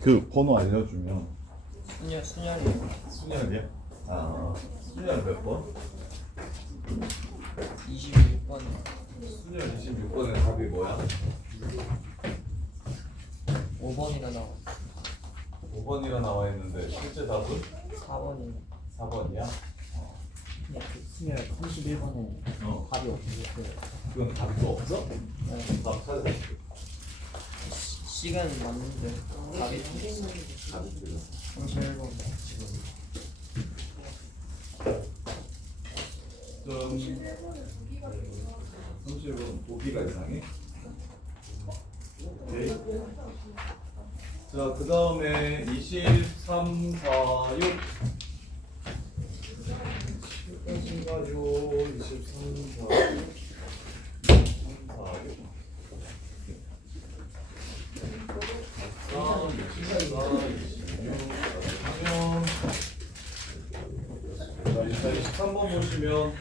그 번호 알려주면. 순열이요. 순열이야? 아, 순열 몇 번? 26번이요. 순열 26번의 답이 뭐야? 5번이나 나와. 5번이라 나와 있는데 실제 답은 4번이요. 4번이야? 순열 31번에 어. 답이 없어요. 그건 답이 또 없어? 네. 답 찾아줄게. 시간 맞는데 답이 답이 틀렸어. 31번 지금. 좀 37번 보기가 이상해? 오케이. 자, 그 다음에 23, 4, 6 7까지인가요? 23, 4, 6 3, 4, 6 24, 26 하면 자, 일단 23번 보시면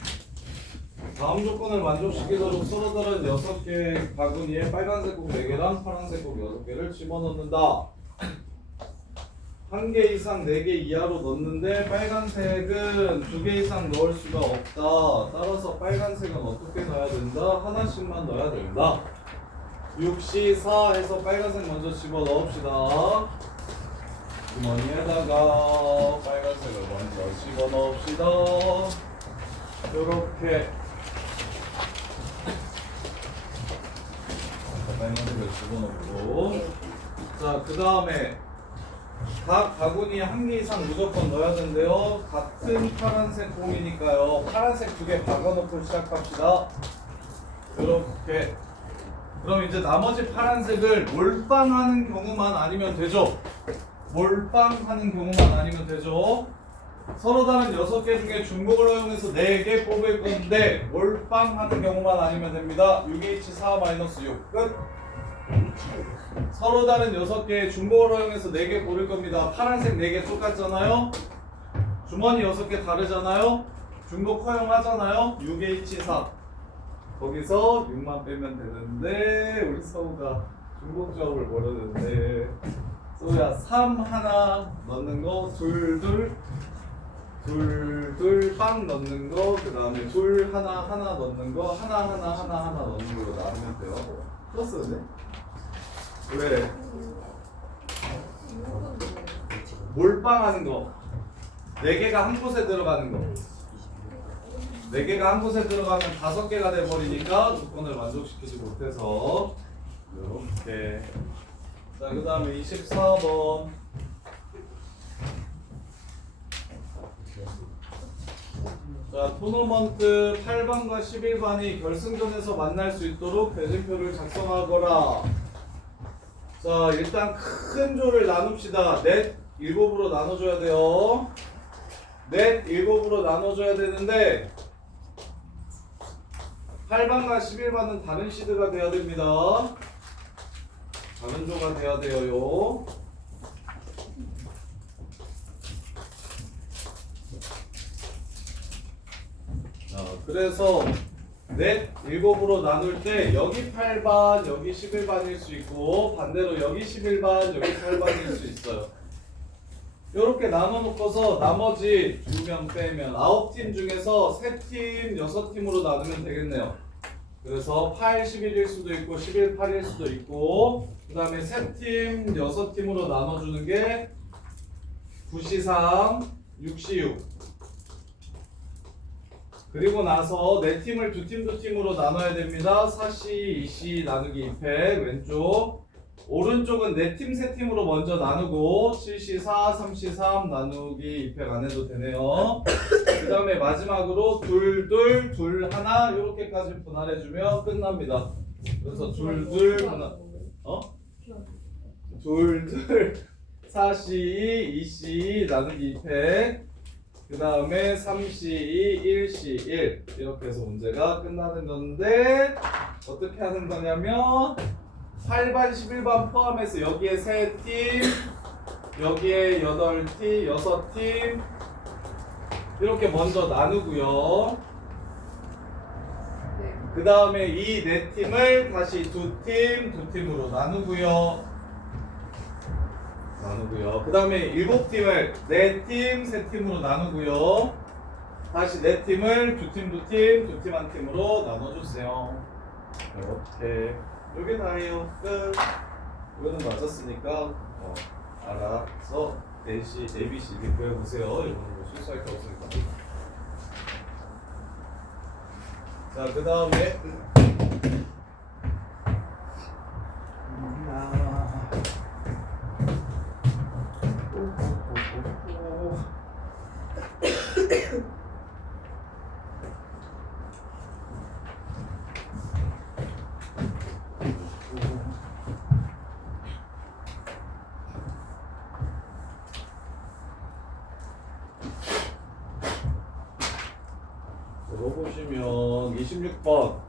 다음 조건을 만족시키도록 서로 다른 6개 바구니에 빨간색 국 4개랑 파란색 국 6개를 집어넣는다. 1개 이상 4개 이하로 넣는데 빨간색은 2개 이상 넣을 수가 없다. 따라서 빨간색은 어떻게 넣어야 된다? 하나씩만 넣어야 된다. 6시 4 해서 빨간색 먼저 집어넣읍시다. 주머니에다가 빨간색을 먼저 집어넣읍시다. 요렇게 빨간색을 집어넣고, 자, 그 다음에 각 바구니에 1개 이상 무조건 넣어야 된대요. 같은 파란색 공이니까요. 파란색 2개 박아놓고 시작합시다. 이렇게. 그럼 이제 나머지 파란색을 몰빵하는 경우만 아니면 되죠. 몰빵하는 경우만 아니면 되죠. 서로 다른 6개 중에 중복을 허용해서 4개 뽑을 건데 몰빵하는 경우만 아니면 됩니다. 6H4-6 끝. 서로 다른 6개의 중복을 허용해서 4개 고를 겁니다. 파란색 4개 똑같잖아요. 주머니 6개 다르잖아요. 중복 허용하잖아요. 6H4 거기서 6만 빼면 되는데 우리 서우가 중복 조합을 모르는데 서우야 3 하나 넣는 거 둘 빵 넣는 거 그 다음에 둘 하나 넣는 거 하나 넣는 걸로 나누면 돼요. 플러스네? 왜? 몰빵하는 거 4개가 한 곳에 들어가는 거 4개가 한 곳에 들어가면 5개가 돼버리니까 조건을 만족시키지 못해서 이렇게. 자, 그 다음에 24번 자, 토너먼트 8반과 11반이 결승전에서 만날 수 있도록 대진표를 작성하거라. 자, 일단 큰 조를 나눕시다. 넷 7으로 나눠줘야 돼요. 넷 7으로 나눠줘야 되는데 8반과 11반은 다른 시드가 돼야 됩니다. 다른 조가 돼야 돼요. 자, 그래서 넷 7으로 나눌 때 여기 8반, 여기 11반일 수 있고 반대로 여기 11반, 여기 8반일 수 있어요. 이렇게 나눠 놓고서 나머지 2명 빼면 9팀 중에서 3팀, 6팀으로 나누면 되겠네요. 그래서 8, 11일 수도 있고 11, 8일 수도 있고 그 다음에 3팀, 6팀으로 나눠주는 게 9시 3, 6시 6 그리고 나서 4팀을 2팀, 2팀으로 나눠야 됩니다. 4시, 2시 나누기 2팩 왼쪽 오른쪽은 4팀, 3팀으로 먼저 나누고 7시 4, 3시 3 나누기 2팩 안 해도 되네요. 그 다음에 마지막으로 둘, 둘, 둘, 하나 이렇게까지 분할해주면 끝납니다. 그래서 둘, 둘, 하나 둘, 둘 4시, 2시 나누기 2팩 그 다음에 3시 2, 1시 1 이렇게 해서 문제가 끝나는 건데 어떻게 하는 거냐면 8반, 11반 포함해서 여기에 3팀 여기에 8팀, 6팀 이렇게 먼저 나누고요. 그 다음에 이 4팀을 다시 2팀, 2팀으로 나누고요. 나누고요. 그 다음에 7팀을 4팀, 3팀으로 나누고요. 다시 4팀을 2팀, 2팀, 2팀, 1팀으로 나눠주세요. 이렇게. 요게 다예요. 끝. 이거는 맞았으니까 알아서 대시 ABC 이렇게 구해보세요. 이거는 뭐 실수할 게 없으니까. 자, 그 다음에 보시면 26번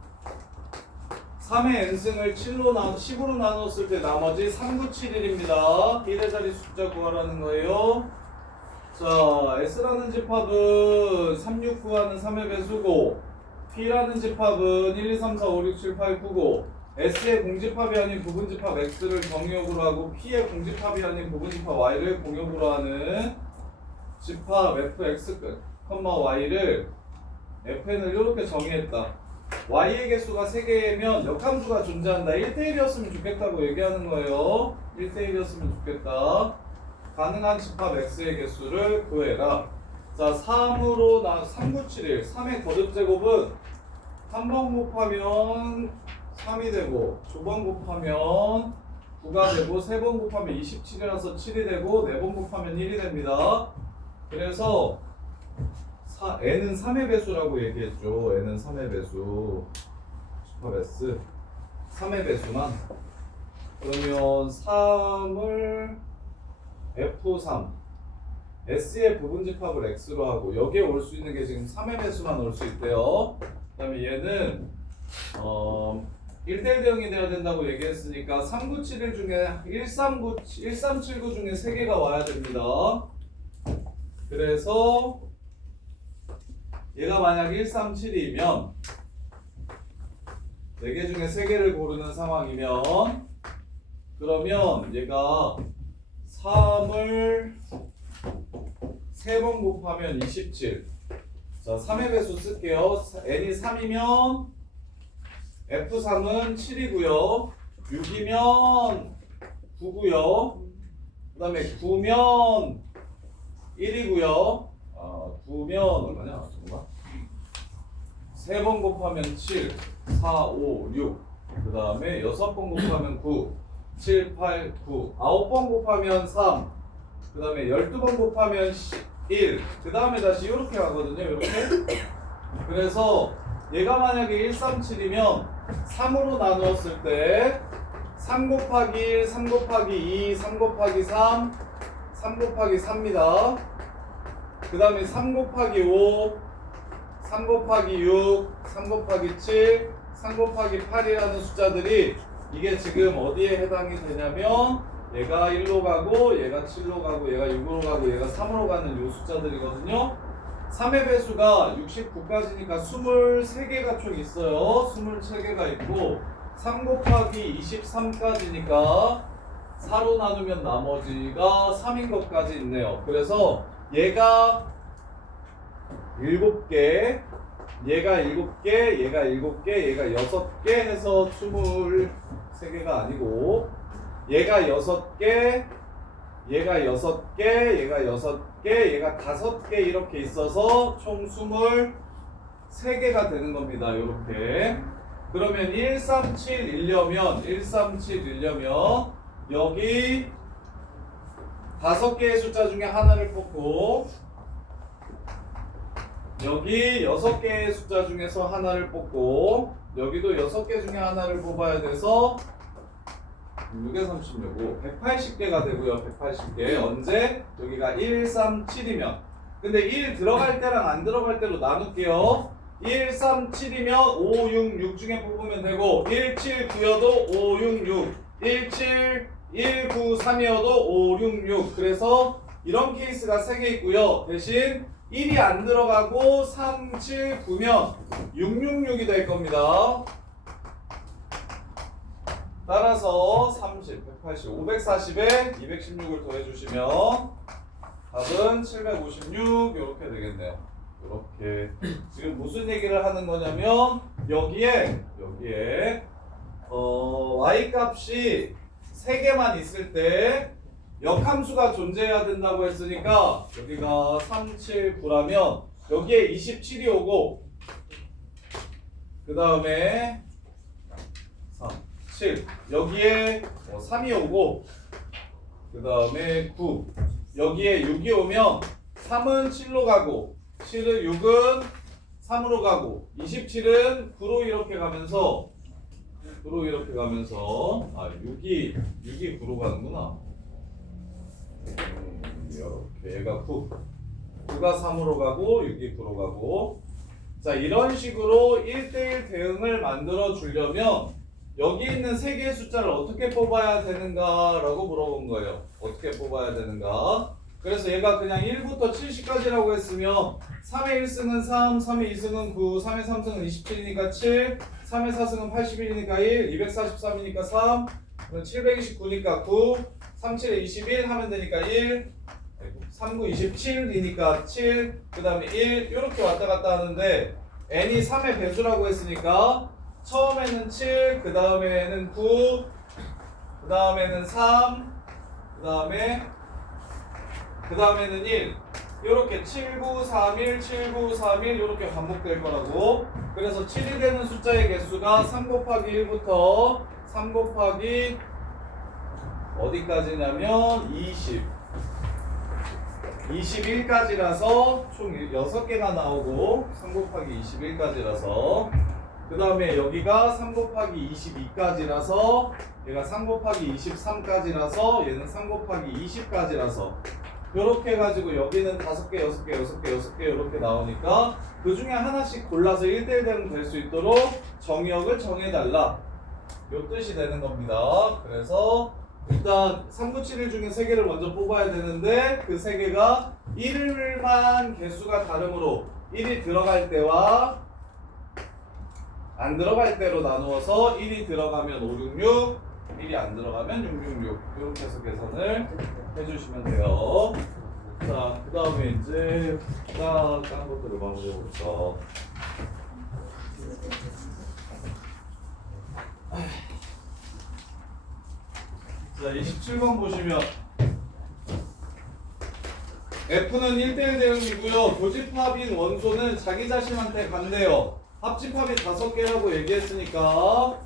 3의 n승을 10으로 나눴을 때 나머지 3971입니다. 1의 자리 숫자 구하라는 거예요. 자, S라는 집합은 36구하는 3의 배수고 P라는 집합은 1, 2, 3, 4, 5, 6, 7, 8, 9고 S의 공집합이 아닌 부분집합 X를 정의역으로 하고 P의 공집합이 아닌 부분집합 Y를 공역으로 하는 집합 fx, y를 fn을 이렇게 정의했다. y의 개수가 3개면 역함수가 존재한다. 1대1이었으면 좋겠다고 얘기하는 거예요. 1대1이었으면 좋겠다. 가능한 집합 x의 개수를 구해라. 자, 3으로 3971 3의 거듭제곱은 한 번 곱하면 3이 되고 두 번 곱하면 9가 되고 세 번 곱하면 27이라서 7이 되고 네 번 곱하면 1이 됩니다. 그래서 n은 3의 배수라고 얘기했죠. n은 3의 배수. 집합 S 3의 배수만. 그러면 3을 F3 S의 부분집합을 X로 하고 여기에 올 수 있는 게 지금 3의 배수만 올 수 있대요. 그 다음에 얘는 1대1 대응이 돼야 된다고 얘기했으니까 3971 중에 1379 중에 3개가 와야 됩니다. 그래서 얘가 만약 137이면 4개 중에 3개를 고르는 상황이면 그러면 얘가 3을 3번 곱하면 27. 자, 3의 배수 쓸게요. n이 3이면 F3은 7이고요. 6이면 9고요. 그 다음에 9면 1이고요. 9면 얼마냐? 잠깐만. 3번 곱하면 7, 4, 5, 6. 그 다음에 6번 곱하면 9, 7, 8, 9. 9번 곱하면 3. 그 다음에 12번 곱하면 1. 그 다음에 다시 이렇게 가거든요. 이렇게. 그래서 얘가 만약에 137이면 3으로 나누었을 때 3 곱하기 1, 3 곱하기 2, 3 곱하기 3, 3 곱하기 3입니다. 그 다음에 3 곱하기 5, 3 곱하기 6, 3 곱하기 7, 3 곱하기 8이라는 숫자들이 이게 지금 어디에 해당이 되냐면 얘가 1로 가고 얘가 7로 가고 얘가 6으로 가고 얘가 3으로 가는 이 숫자들이거든요. 3의 배수가 69까지니까 23개가 총 있어요. 23개가 있고 3 곱하기 23까지니까 4로 나누면 나머지가 3인 것까지 있네요. 그래서 얘가 7개, 얘가 7개, 얘가 7개, 얘가 6개 해서 23개가 아니고 얘가 6개, 얘가 6개, 얘가 6개, 얘가 5개 이렇게 있어서 총 23개가 되는 겁니다. 이렇게. 그러면 137이려면 여기 5개의 숫자 중에 하나를 뽑고 여기 6개의 숫자 중에서 하나를 뽑고 여기도 6개 중에 하나를 뽑아야 돼서 6에 36고 180개가 되고요. 180개. 언제? 여기가 137이면. 근데 1 들어갈 때랑 안 들어갈 때로 나눌게요. 137이면 5, 6, 6 중에 뽑으면 되고 179여도 5, 6, 6 17, 1, 9, 3이어도 5, 6, 6 그래서 이런 케이스가 3개 있고요. 대신 1이 안 들어가고 3, 7, 9면 666이 될 겁니다. 따라서 30, 180, 540에 216을 더해주시면 답은 756 이렇게 되겠네요. 이렇게 지금 무슨 얘기를 하는 거냐면 여기에 y 값이 3개만 있을 때 역함수가 존재해야 된다고 했으니까 여기가 3, 7, 9라면 여기에 27이 오고 그 다음에 3, 7 여기에 3이 오고 그 다음에 9 여기에 6이 오면 3은 7로 가고 7은 6은 3으로 가고 27은 9로 이렇게 가면서 6이 9로 가는구나. 이렇게 얘가 9가 3으로 가고 6이 9로 가고 자 이런 식으로 1대1 대응을 만들어 주려면 여기 있는 3개의 숫자를 어떻게 뽑아야 되는가 라고 물어본 거예요. 어떻게 뽑아야 되는가. 그래서 얘가 그냥 1부터 70까지라고 했으면 3의 1승은 3, 3의 2승은 9, 3의 3승은 27이니까 7, 3의 4승은 81이니까 1, 243이니까 3, 729니까 9, 37에 21 하면 되니까 1, 39, 27이니까 7, 그 다음에 1 이렇게 왔다 갔다 하는데 n이 3의 배수라고 했으니까 처음에는 7, 그 다음에는 9, 그 다음에는 3, 그 다음에는 1 이렇게 7, 9, 3, 1, 7, 9, 3, 1 이렇게 반복될 거라고. 그래서 7이 되는 숫자의 개수가 3 곱하기 1부터 3 곱하기 어디까지냐면 21까지라서 총 6개가 나오고 3 곱하기 21까지라서 그 다음에 여기가 3 곱하기 22까지라서 얘가 3 곱하기 23까지라서 얘는 3 곱하기 20까지라서 이렇게 해가지고 여기는 5개, 6개, 6개, 6개 이렇게 나오니까 그 중에 하나씩 골라서 1대1 대응 될 수 있도록 정의역을 정해달라 요 뜻이 되는 겁니다. 그래서 일단 3, 9, 7일 중에 3개를 먼저 뽑아야 되는데 그 3개가 1만 개수가 다르므로 1이 들어갈 때와 안 들어갈 때로 나누어서 1이 들어가면 566, 1이 안 들어가면 666 이렇게 해서 계산을 해주시면 돼요. 자, 그 다음에 이제 딴 것들을 마무리해 볼까. 자, 27번 보시면 F는 1대1 대응이고요. 교집합인 원소는 자기 자신한테 간대요. 합집합이 5개라고 얘기했으니까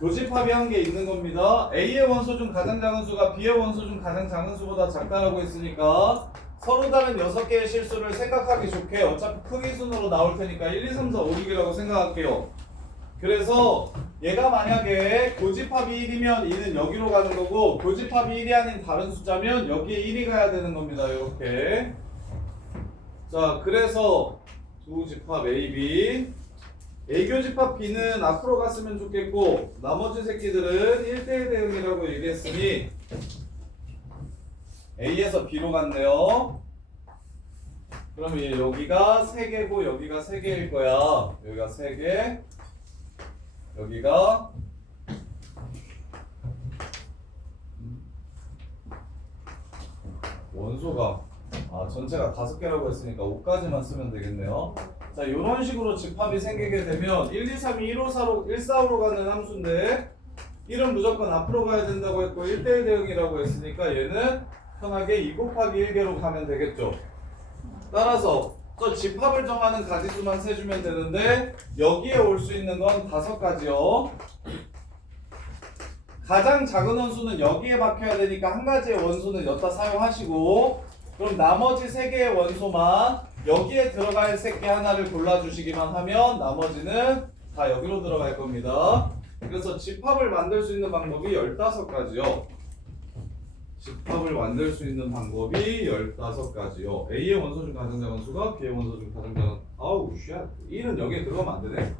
교집합이 1개 있는 겁니다. A의 원소 중 가장 작은 수가 B의 원소 중 가장 작은 수보다 작다라고 했으니까 서로 다른 6개의 실수를 생각하기 좋게 어차피 크기 순으로 나올 테니까 1, 2, 3, 4, 5, 6이라고 생각할게요. 그래서 얘가 만약에 교집합이 1이면 2는 여기로 가는 거고 교집합이 1이 아닌 다른 숫자면 여기에 1이 가야 되는 겁니다. 이렇게. 자, 그래서 두 집합 A, B A교집합 B는 앞으로 갔으면 좋겠고 나머지 새끼들은 1대1 대응이라고 얘기했으니 A에서 B로 갔네요. 그러면 여기가 3개고 여기가 3개일 거야. 여기가 3개 여기가 원소가 전체가 5개라고 했으니까 5까지만 쓰면 되겠네요. 자, 이런 식으로 집합이 생기게 되면 1, 2, 3, 2, 1, 5, 4로 1, 4, 5로 가는 함수인데 1은 무조건 앞으로 가야 된다고 했고 1대1 대응이라고 했으니까 얘는 편하게 2 곱하기 1개로 가면 되겠죠. 따라서 저 집합을 정하는 가지수만 세주면 되는데 여기에 올 수 있는 건 5가지요. 가장 작은 원수는 여기에 박혀야 되니까 한 가지의 원소는 여기다 사용하시고 그럼 나머지 3개의 원소만 여기에 들어갈 새끼 하나를 골라주시기만 하면 나머지는 다 여기로 들어갈 겁니다. 그래서 집합을 만들 수 있는 방법이 15가지요. 집합을 만들 수 있는 방법이 15가지요. A의 원소 중 가장 작은 수가 B의 원소 중 가장 작은 아우 쉣 1은 여기에 들어가면 안 되네.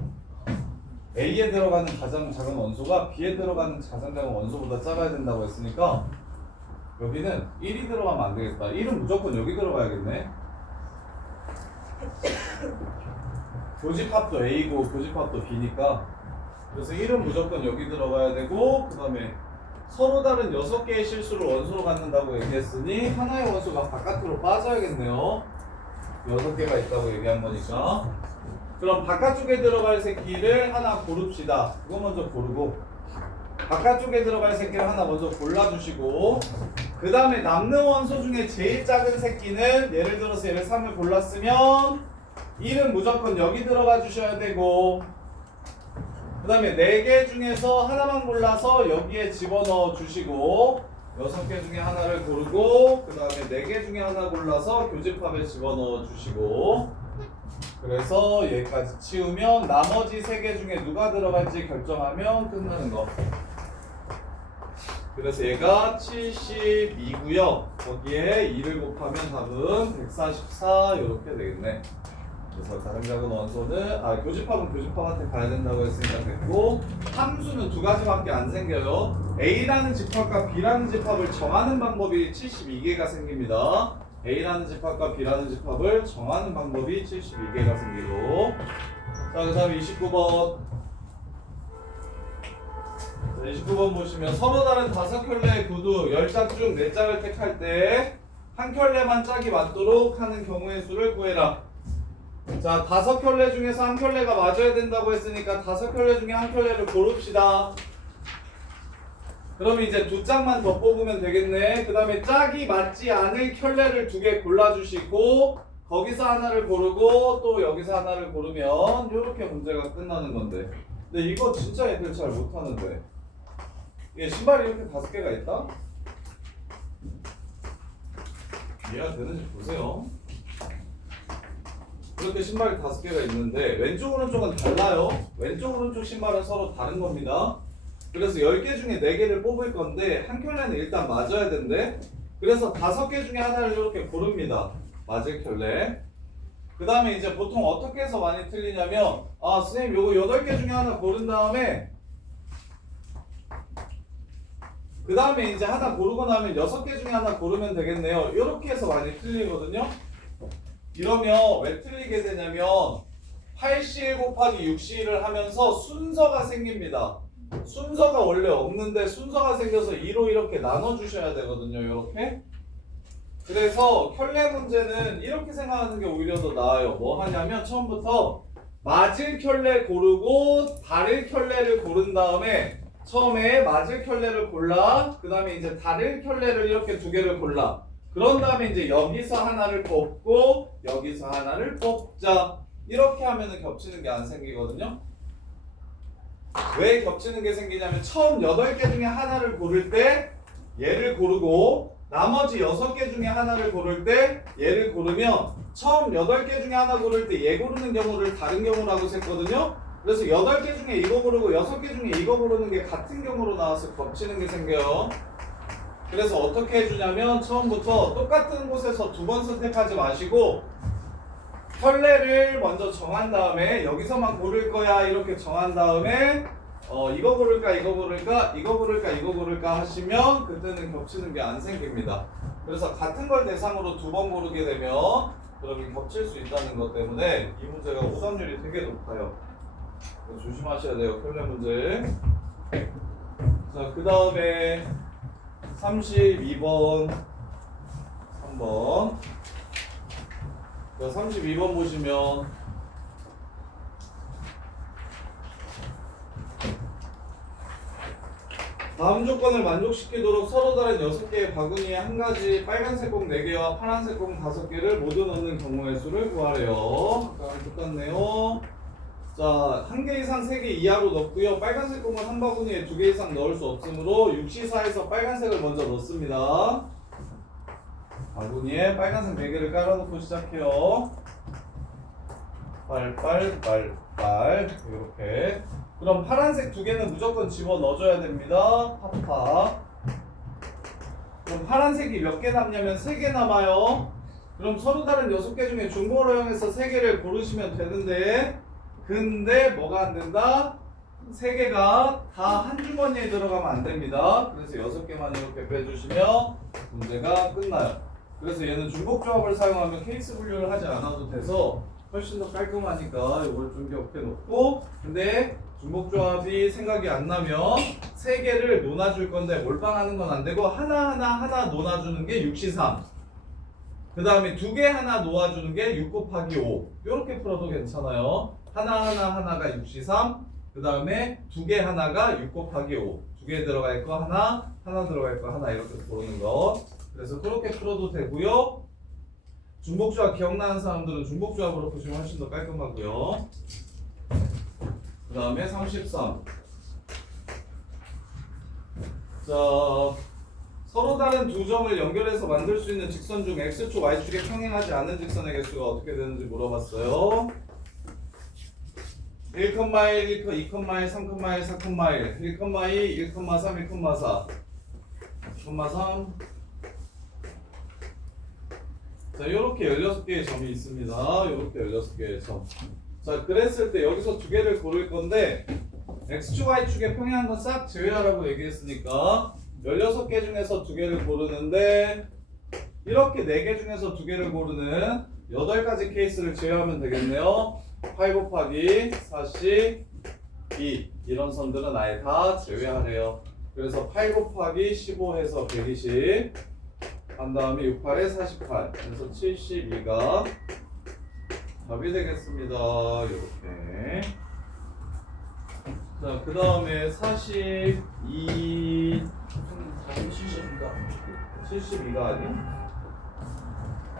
A에 들어가는 가장 작은 원소가 B에 들어가는 가장 작은 원소보다 작아야 된다고 했으니까 여기는 1이 들어가면 안 되겠다. 1은 무조건 여기 들어가야겠네. 교집합도 A고 교집합도 B니까 그래서 1은 무조건 여기 들어가야 되고 그 다음에 서로 다른 6개의 실수를 원소로 갖는다고 얘기했으니 하나의 원소가 바깥으로 빠져야겠네요. 6개가 있다고 얘기한 거니까. 그럼 바깥쪽에 들어갈 새끼를 하나 고릅시다. 그거 먼저 고르고 바깥쪽에 들어갈 새끼를 하나 먼저 골라주시고 그 다음에 남는 원소 중에 제일 작은 새끼는 예를 들어서 얘를 3을 골랐으면 1은 무조건 여기 들어가 주셔야 되고 그 다음에 4개 중에서 하나만 골라서 여기에 집어넣어 주시고 6개 중에 하나를 고르고 그 다음에 4개 중에 하나 골라서 교집합에 집어넣어 주시고 그래서 여기까지 치우면 나머지 3개 중에 누가 들어갈지 결정하면 끝나는 거. 그래서 얘가 72고요. 거기에 2를 곱하면 답은 144 이렇게 되겠네. 그래서 가장 작은 원소는 교집합은 교집합한테 가야 된다고 했으니까 됐고 함수는 2가지밖에 안 생겨요. A라는 집합과 B라는 집합을 정하는 방법이 72개가 생깁니다. A라는 집합과 B라는 집합을 정하는 방법이 72개가 생기고 자, 그 다음에 29번 29번 보시면 서로 다른 5켤레의 구두 10짝 중 4짝을 택할 때 한 켤레만 짝이 맞도록 하는 경우의 수를 구해라. 자, 5켤레 중에서 한 켤레가 맞아야 된다고 했으니까 5켤레 중에 한 켤레를 고릅시다. 그러면 이제 2짝만 더 뽑으면 되겠네. 그 다음에 짝이 맞지 않을 켤레를 2개 골라주시고 거기서 하나를 고르고 또 여기서 하나를 고르면 이렇게 문제가 끝나는 건데 근데 이거 진짜 애들 잘 못하는데 이게 신발이 이렇게 5개가 있다? 이해가 되는지 보세요. 이렇게 신발이 5개가 있는데 왼쪽 오른쪽은 달라요. 왼쪽 오른쪽 신발은 서로 다른 겁니다. 그래서 10개 중에 4개를 뽑을 건데 한 켤레는 일단 맞아야 된대. 그래서 5개 중에 하나를 이렇게 고릅니다. 맞을 켤레. 그 다음에 이제 보통 어떻게 해서 많이 틀리냐면 선생님 요거 8개 중에 하나 고른 다음에 그 다음에 이제 하나 고르고 나면 6개 중에 하나 고르면 되겠네요. 이렇게 해서 많이 틀리거든요. 이러면 왜 틀리게 되냐면 8C1 곱하기 6C1을 하면서 순서가 생깁니다. 순서가 원래 없는데 순서가 생겨서 2로 이렇게 나눠주셔야 되거든요. 이렇게. 그래서 켤레 문제는 이렇게 생각하는 게 오히려 더 나아요. 뭐 하냐면 처음부터 맞을 켤레 고르고 다를 켤레를 고른 다음에 처음에 맞을 켤레를 골라 그 다음에 이제 다를 켤레를 이렇게 2개를 골라 그런 다음에 이제 여기서 하나를 뽑고 여기서 하나를 뽑자 이렇게 하면은 겹치는 게 안 생기거든요. 왜 겹치는 게 생기냐면 처음 8개 중에 하나를 고를 때 얘를 고르고 나머지 6개 중에 하나를 고를 때 얘를 고르면 처음 8개 중에 하나 고를 때 얘 고르는 경우를 다른 경우라고 셌거든요. 그래서 8개 중에 이거 고르고 6개 중에 이거 고르는 게 같은 경우로 나와서 겹치는 게 생겨요. 그래서 어떻게 해주냐면 처음부터 똑같은 곳에서 2번 선택하지 마시고 켤레를 먼저 정한 다음에 여기서만 고를 거야 이렇게 정한 다음에 이거 고를까 이거 고를까 이거 고를까 이거 고를까 하시면 그때는 겹치는 게 안 생깁니다. 그래서 같은 걸 대상으로 2번 고르게 되면 그러면 겹칠 수 있다는 것 때문에 이 문제가 오답률이 되게 높아요. 조심하셔야 돼요. 켤레 문제. 자, 그 다음에 32번 3번. 자, 32번 보시면 다음 조건을 만족시키도록 서로 다른 6개의 바구니에 한 가지 빨간색 공 4개와 파란색 공 5개를 모두 넣는 경우의 수를 구하래요. 아까랑 똑같네요. 자, 1개 이상 3개 이하로 넣고요. 빨간색 공은 한 바구니에 2개 이상 넣을 수 없으므로 6C4에서 빨간색을 먼저 넣습니다. 바구니에 빨간색 4개를 깔아놓고 시작해요. 빨빨빨빨 이렇게. 그럼 파란색 2개는 무조건 집어 넣어줘야 됩니다. 파파. 그럼 파란색이 몇 개 남냐면 3개 남아요. 그럼 서로 다른 6개 중에 중복으로 형해서 3개를 고르시면 되는데 근데 뭐가 안 된다? 3개가 다 한 주머니에 들어가면 안 됩니다. 그래서 6개만 이렇게 빼주시면 문제가 끝나요. 그래서 얘는 중복조합을 사용하면 케이스 분류를 하지 않아도 돼서 훨씬 더 깔끔하니까 이걸 좀 기억해 놓고 근데 중복조합이 생각이 안 나면 세 개를 논아줄 건데 몰빵하는 건 안 되고 하나 논아주는 게 6C3. 그 다음에 두 개 하나 놓아주는 게 6 곱하기 5. 이렇게 풀어도 괜찮아요. 하나가 6C3. 그 다음에 두 개 하나가 6 곱하기 5. 두 개 들어가 있고 하나 들어가 있고 하나 이렇게 고르는 거. 그래서 그렇게 풀어도 되고요. 중복조합 기억나는 사람들은 중복조합으로 푸시면 훨씬 더 깔끔하고요. 그 다음에 33. 자, 서로 다른 두 점을 연결해서 만들 수 있는 직선 중 x축, y축에 평행하지 않은 직선의 개수가 어떻게 되는지 물어봤어요. 1,1, 2,1, 3,1, 4,1, 1,2, 1,3, 1,4, 1,3. 자, 이렇게 16개의 점이 있습니다. 이렇게 16개의 점. 자, 그랬을 때 여기서 두 개를 고를 건데 x축, y축에 평행한 건 싹 제외하라고 얘기했으니까 16개 중에서 두 개를 고르는데 이렇게 4개 중에서 두 개를 고르는 8가지 케이스를 제외하면 되겠네요. 8 곱하기 42 이런 선들은 아예 다 제외하래요. 그래서 8 곱하기 15 해서 120 한 다음에 6, 8에 48 그래서 72가 답이 되겠습니다. 이렇게. 자, 그 다음에 42 72가 아니야?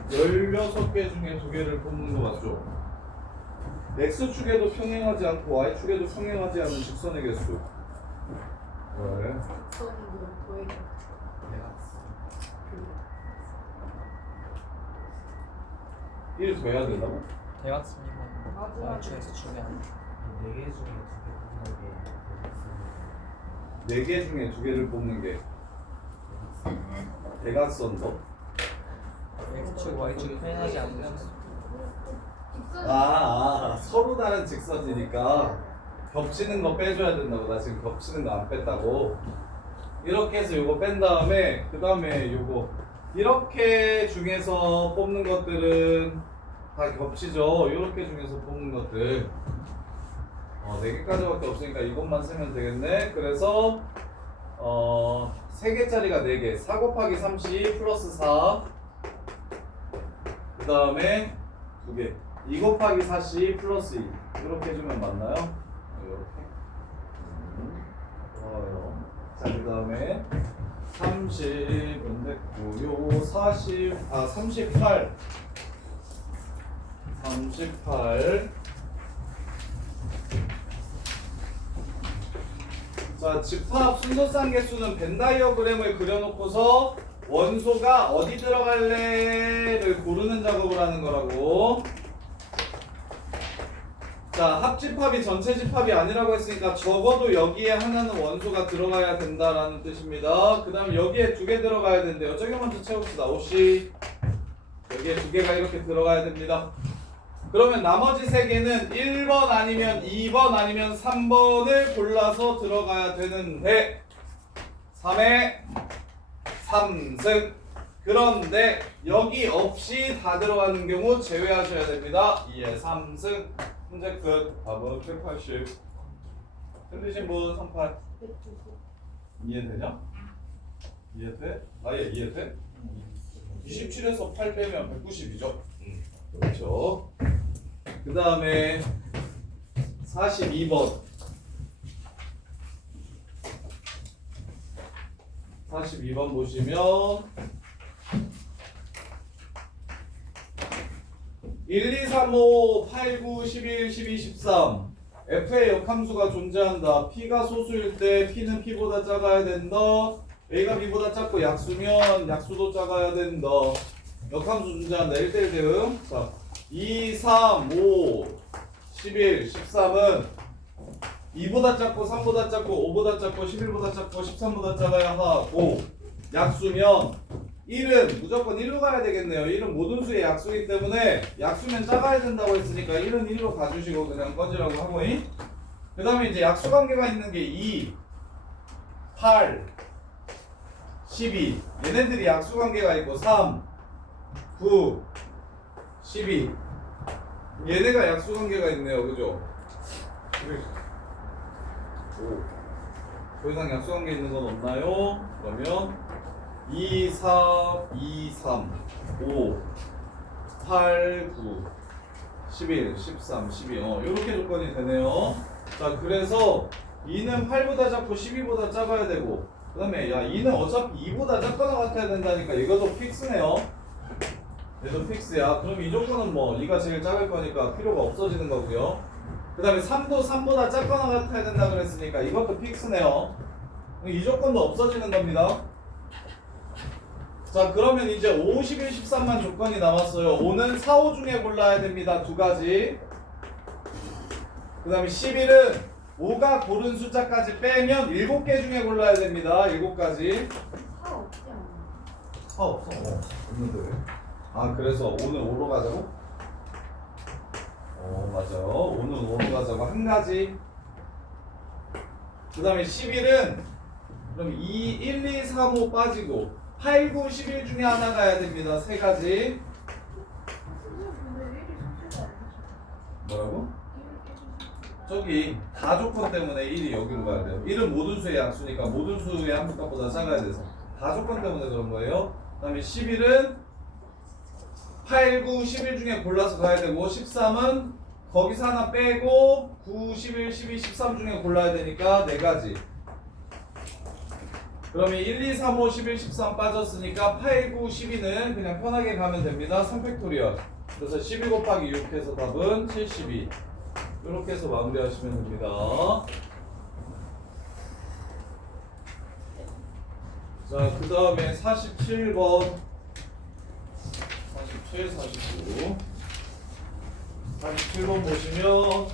16개 중에 두 개를 뽑는 거 맞죠? X축에도 평행하지 않고 Y축에도 평행하지 않은 직선의 개수. 왜? 일 더해야 된다고? 대각선이면 y축에서 축이 아니야. 4개 중에 두 개를 뽑는 게 대각선도? x축, y축이 평행하지 않는 직선. 서로 다른 직선이니까 겹치는 거 빼줘야 된다고. 나 지금 겹치는 거 안 뺐다고. 이렇게 해서 요거 뺀 다음에 그 다음에 요거 이렇게 중에서 뽑는 것들은 다 겹치죠. 이렇게 중에서 뽑는 것들 4개까지밖에 없으니까 이것만 쓰면 되겠네. 그래서 3개짜리가 4개 4 곱하기 30 플러스 4 그 다음에 2개 2 곱하기 40 플러스 2 이렇게 해주면 맞나요? 이렇게 좋아요. 자, 그 다음에 30은 됐고요. 38 자, 집합 순서상 개수는 벤 다이어그램을 그려놓고서 원소가 어디 들어갈래를 고르는 작업을 하는 거라고. 자, 합집합이 전체 집합이 아니라고 했으니까 적어도 여기에 하나는 원소가 들어가야 된다라는 뜻입니다. 그 다음 여기에 2개 들어가야 된대요. 저기 먼저 채웁시다. 5씨 여기에 2개가 이렇게 들어가야 됩니다. 그러면 나머지 3개는 1번 아니면 2번 아니면 3번을 골라서 들어가야 되는데 3의 3승. 그런데 여기 없이 다 들어가는 경우 제외하셔야 됩니다. 2의 3승. 문제 끝. 답은 180. 틀리신 분 38. 이해되냐? 이해돼? 아예 이해돼? 27에서 8 빼면 190이죠? 그렇죠. 그 다음에 42번 42번 보시면 1, 2, 3, 5, 8, 9, 11, 12, 13 F의 역함수가 존재한다. P가 소수일 때 P는 P보다 작아야 된다. A가 B보다 작고 약수면 약수도 작아야 된다. 역함수 존재한다. 1대1 대응. 자, 2, 3, 5, 11, 13은 2보다 작고 3보다 작고 5보다 작고 11보다 작고 13보다 작아야 하고 약수면 1은 무조건 1로 가야 되겠네요. 1은 모든 수의 약수이기 때문에 약수면 작아야 된다고 했으니까 1은 1로 가주시고 그냥 꺼지라고 하고 그 다음에 이제 약수 관계가 있는 게 2, 8, 12 얘네들이 약수 관계가 있고 3, 9, 12 얘네가 약수 관계가 있네요. 그죠? 더 이상 약속한 게 있는 건 없나요? 그러면 2, 4, 2, 3, 5, 8, 9, 11, 13, 12 이렇게 조건이 되네요. 자, 그래서 2는 8보다 작고 12보다 작아야 되고 그 다음에 야 2는 어차피 2보다 작거나 같아야 된다니까 이것도 픽스네요. 얘도 픽스야. 그럼 이 조건은 뭐 2가 제일 작을 거니까 필요가 없어지는 거고요. 그 다음에 3도 3보다 작거나 같아야 된다 그랬으니까 이것도 픽스네요. 이 조건도 없어지는 겁니다. 자, 그러면 이제 5, 11, 13만 조건이 남았어요. 5는 4, 5 중에 골라야 됩니다. 두 가지. 그 다음에 11은 5가 고른 숫자까지 빼면 7개 중에 골라야 됩니다. 7가지. 차 없지 않아? 없어. 없는데 왜? 아, 그래서 오늘 5로 가자고? 맞아요. 오늘 5로 가자고 한 가지. 그 다음에 11은 그럼 2, 1, 2, 3, 5 빠지고 8, 9, 11 중에 하나 가야 됩니다. 세 가지. 근데 1이 숙제가 아니지. 뭐라고? 저기 다 조건 때문에 1이 여기로 가야 돼요. 1은 모든 수의 양수니까 모든 수의 함수값보다 작아야 돼서 다 조건 때문에 그런 거예요. 그 다음에 11은 8, 9, 11 중에 골라서 가야 되고 13은 거기서 하나 빼고 9, 11, 12, 13 중에 골라야 되니까 4가지. 그러면 1, 2, 3, 5, 11, 13 빠졌으니까 8, 9, 12는 그냥 편하게 가면 됩니다. 3팩토리얼. 그래서 12 곱하기 6 해서 답은 72. 이렇게 해서 마무리하시면 됩니다. 자, 그 다음에 47번. 47, 49. 47번 보시면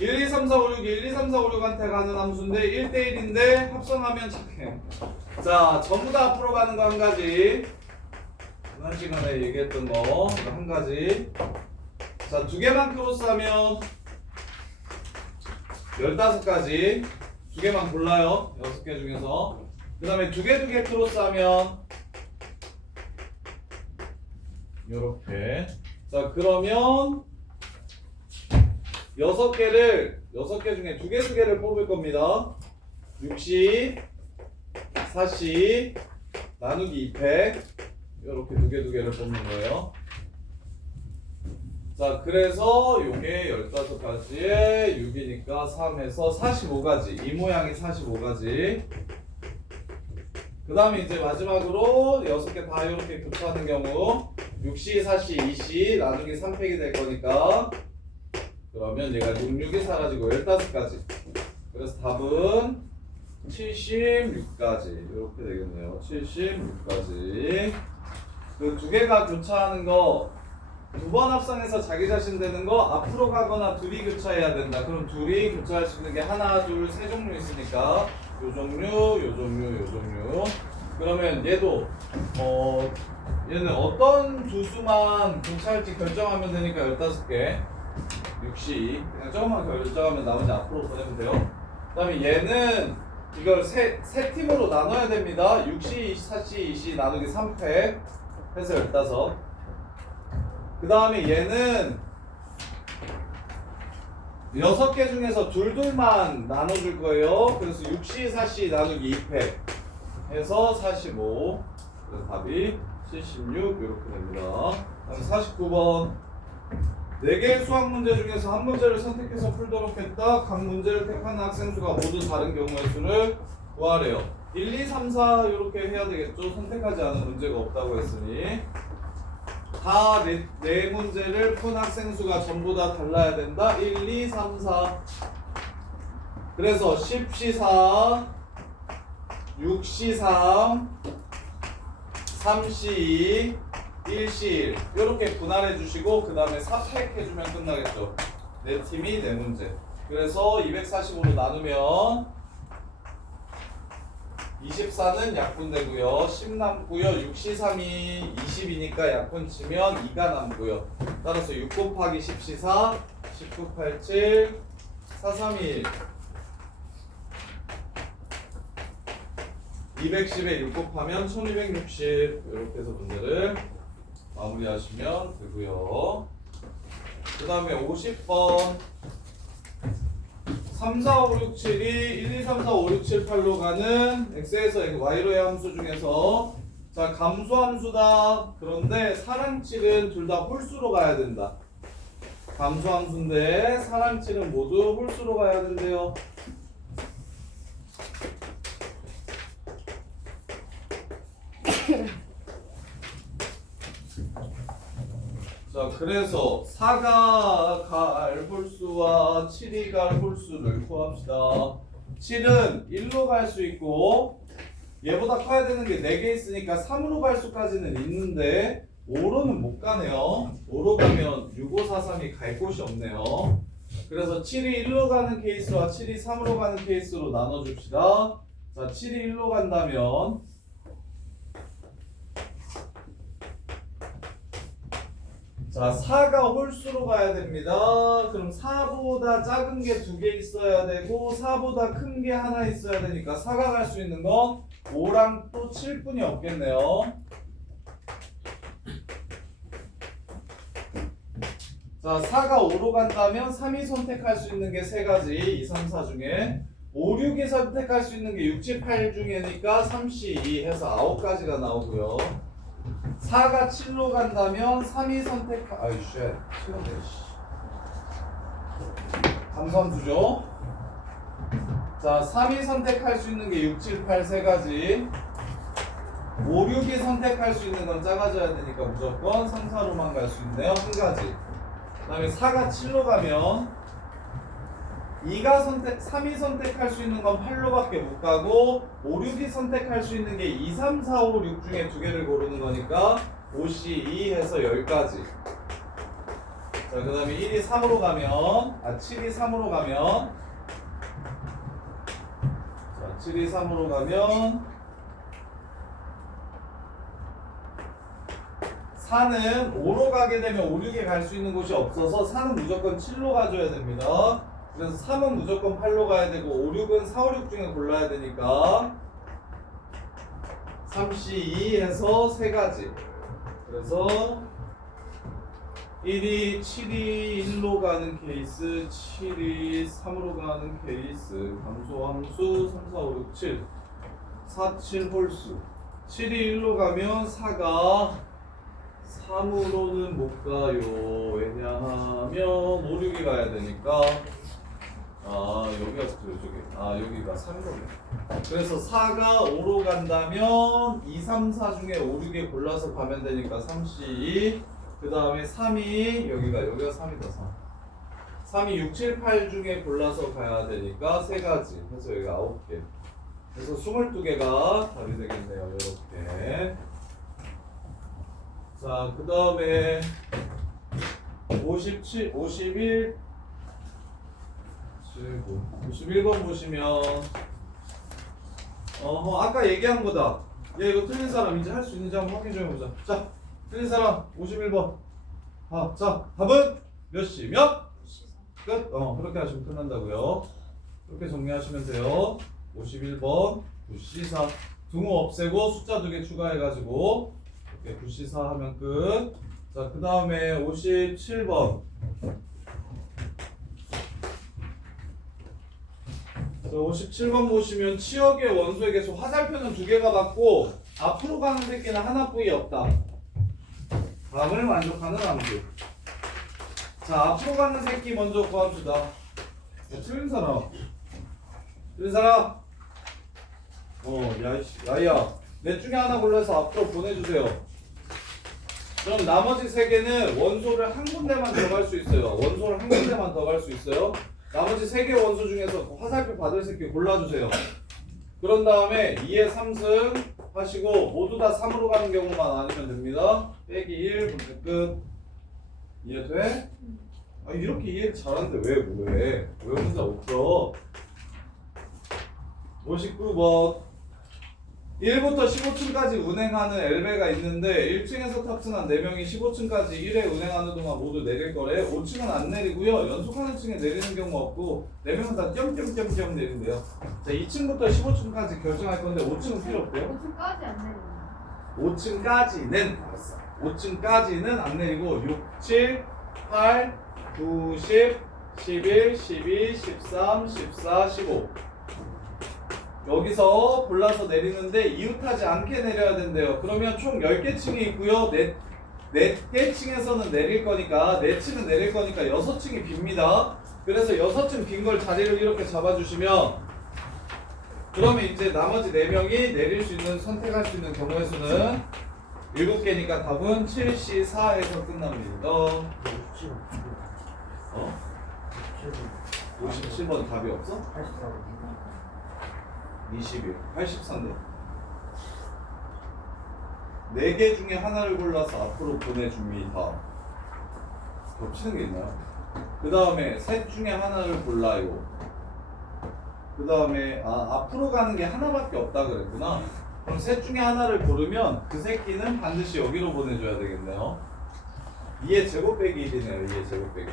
1, 2, 3, 4, 5, 6, 1, 2, 3, 4, 5, 6한테 가는 함수인데 1대1인데 합성하면 착해요. 자, 전부 다 앞으로 가는 거 한 가지. 지난 시간에 얘기했던 거 한 가지. 자, 두 개만 크로스하면 15가지. 두 개만 골라요. 6개 중에서. 그 다음에 두 개 크로스하면 요렇게. 자, 그러면 6개 중에 두 개를 뽑을 겁니다. 60, 40, 나누기 2팩. 이렇게 두 개를 뽑는 거예요. 자, 그래서 요게 15가지에 6이니까 3에서 45가지. 이 모양이 45가지. 그 다음에 이제 마지막으로 6개 다 이렇게 곱하는 경우 6C, 4C, 2C 나누기 3팩이 될 거니까 그러면 얘가 66이 사라지고 15가지. 그래서 답은 76가지. 이렇게 되겠네요. 76가지. 그 두 개가 교차하는 거 두 번 합성해서 자기 자신 되는 거 앞으로 가거나 둘이 교차해야 된다. 그럼 둘이 교차할 수 있는 게 하나, 둘, 세 종류 있으니까 요 종류, 요 종류, 요 종류. 그러면 얘도 얘는 어떤 두 수만 교차할지 결정하면 되니까 15개. 60. 그냥 조금만 결정하면 나머지 앞으로 보내면 돼요. 그 다음에 얘는 이걸 세 팀으로 나눠야 됩니다. 6C, 4C, 2C 나누기 3팩 해서 15. 그 다음에 얘는 6개 중에서 둘만 나눠줄 거예요. 그래서 6C, 4C 나누기 2팩 해서 45. 그래서 답이 76 이렇게 됩니다. 다음 49번. 4개의 수학 문제 중에서 한 문제를 선택해서 풀도록 했다. 각 문제를 택하는 학생 수가 모두 다른 경우의 수를 구하래요. 1, 2, 3, 4 이렇게 해야 되겠죠. 선택하지 않은 문제가 없다고 했으니 다 네 문제를 푼 학생 수가 전부 다 달라야 된다. 1, 2, 3, 4. 그래서 10C 4, 6C 3, 3C 2, 1C 1 이렇게 분할해 주시고 그 다음에 4팩 해주면 끝나겠죠. 네 팀이 네 문제. 그래서 245로 나누면 24는 약분되고요. 10 남고요. 6C3이 20이니까 약분 치면 2가 남고요. 따라서 6 곱하기 10C4 19, 87 431 210에 6 곱하면 1260 이렇게 해서 문제를 마무리하시면 되고요. 그 다음에 50번 3, 4, 5, 6, 7이 1, 2, 3, 4, 5, 6, 7, 8로 가는 x에서 y로의 함수 중에서 자 감소함수다. 그런데 4랑 7은 둘 다 홀수로 가야 된다. 감소함수인데 4랑 7은 모두 홀수로 가야 된대요. 자, 그래서 4가 갈 홀수와 7이 갈 홀수를 구합시다. 7은 1로 갈 수 있고 얘보다 커야 되는 게 4개 있으니까 3으로 갈 수까지는 있는데 5로는 못 가네요. 5로 가면 6, 5, 4, 3이 갈 곳이 없네요. 그래서 7이 1로 가는 케이스와 7이 3으로 가는 케이스로 나눠줍시다. 자, 7이 1로 간다면 자, 4가 홀수로 가야 됩니다. 그럼 4보다 작은 게 2개 있어야 되고 4보다 큰 게 하나 있어야 되니까 4가 갈 수 있는 건 5랑 또 7뿐이 없겠네요. 자, 4가 5로 간다면 3이 선택할 수 있는 게 3가지 2, 3, 4 중에 5, 6이 선택할 수 있는 게 6, 7, 8 중에니까 3, 2 해서 9가지가 나오고요. 4가 7로 간다면 3이 아이 쉣 싫은데 감소함수죠. 자 3이 선택할 수 있는 게 6, 7, 8 3가지 5, 6이 선택할 수 있는 건 작아져야 되니까 무조건 3, 4로만 갈 수 있네요. 한 가지. 그 다음에 4가 7로 가면 3이 선택할 수 있는 건 8로밖에 못 가고 5, 6이 선택할 수 있는 게 2, 3, 4, 5, 6 중에 2개를 고르는 거니까 5, 2 해서 10가지. 자, 그 다음에 1이 3으로 가면 7이 3으로 가면 자, 7이 3으로 가면 4는 5로 가게 되면 5, 6에 갈 수 있는 곳이 없어서 4는 무조건 7로 가줘야 됩니다. 그래서 3은 무조건 8로 가야 되고 5, 6은 4, 5, 6 중에 골라야 되니까 3, 2 해서 3가지. 그래서 1이 7이 1로 가는 케이스, 7이 3으로 가는 케이스, 감소함수 3, 4, 5, 6, 7 4, 7 홀수 7이 1로 가면 4가 3으로는 못 가요. 왜냐하면 5, 6이 가야 되니까 여기가 저쪽에 여기가 3거네. 그래서 4가 5로 간다면 2, 3, 4 중에 5, 6에 골라서 가면 되니까 3, 2 그 다음에 3이 여기가 3이다 3 3이 6, 7, 8 중에 골라서 가야 되니까 3가지 그래서 여기가 9개 그래서 22개가 답이 되겠네요. 이렇게. 자, 그 다음에 51번 보시면 아까 얘기한 거다. 야, 이거 틀린 사람 이제 할 수 있는지 한번 확인 좀 해보자. 자, 틀린 사람 51번. 자, 답은 몇 시 몇? 끝? 그렇게 하시면 끝난다고요. 그렇게 정리하시면 돼요. 51번 9C4 등호 없애고 숫자 2개 추가해가지고 이렇게 9C4 하면 끝. 자, 그 다음에 57번. 자, 57번 보시면 치역의 원소의 개수 화살표는 2개가 같고 앞으로 가는 새끼는 하나뿐이 없다. 답을 만족하는 함수. 자, 앞으로 가는 새끼 먼저 구합시다. 틀린 사람. 야야. 넷 중에 하나 골라서 앞으로 보내주세요. 그럼 나머지 3개는 원소를 한 군데만 더 갈 수 있어요. 원소를 한 군데만 더 갈 수 있어요. 나머지 3개 원소 중에서 화살표 받을 새끼 골라주세요. 그런 다음에 2의 3승 하시고 모두 다 3으로 가는 경우만 아니면 됩니다. 빼기 1 문제 끝. 이해돼? 이렇게 이해 잘하는데 왜 혼자 못 풀어? 59번 1부터 15층까지 운행하는 엘베가 있는데 1층에서 탑승한 4명이 15층까지 1회 운행하는 동안 모두 내릴 거래. 5층은 안 내리고요. 연속하는 층에 내리는 경우 없고 4명은 다 띄엄띄엄띄엄 내린대요. 자, 2층부터 15층까지 결정할 건데 5층은 필요 없대요. 5층까지 안 내리네. 5층까지는 알았어. 5층까지는 안 내리고 6, 7, 8, 9, 10, 11, 12, 13, 14, 15 여기서 골라서 내리는데 이웃하지 않게 내려야 된대요. 그러면 총 10개 층이 있고요. 4개 층에서는 내릴 거니까 4층은 내릴 거니까 6층이 빕니다. 그래서 6층 빈 걸 자리를 이렇게 잡아주시면 그러면 이제 나머지 4명이 내릴 수 있는 선택할 수 있는 경우의 수는 7개니까 답은 7C4에서 끝납니다. 57번 답이 없어? 21, 83대 4개 중에 하나를 골라서 앞으로 보내줍니다. 겹치는 게 있나요? 그 다음에 셋 중에 하나를 골라요. 그 다음에 앞으로 가는 게 하나밖에 없다 그랬구나. 그럼 셋 중에 하나를 고르면 그 새끼는 반드시 여기로 보내줘야 되겠네요. 2의 제곱 빼기 1이네요. 2의 제곱 빼기.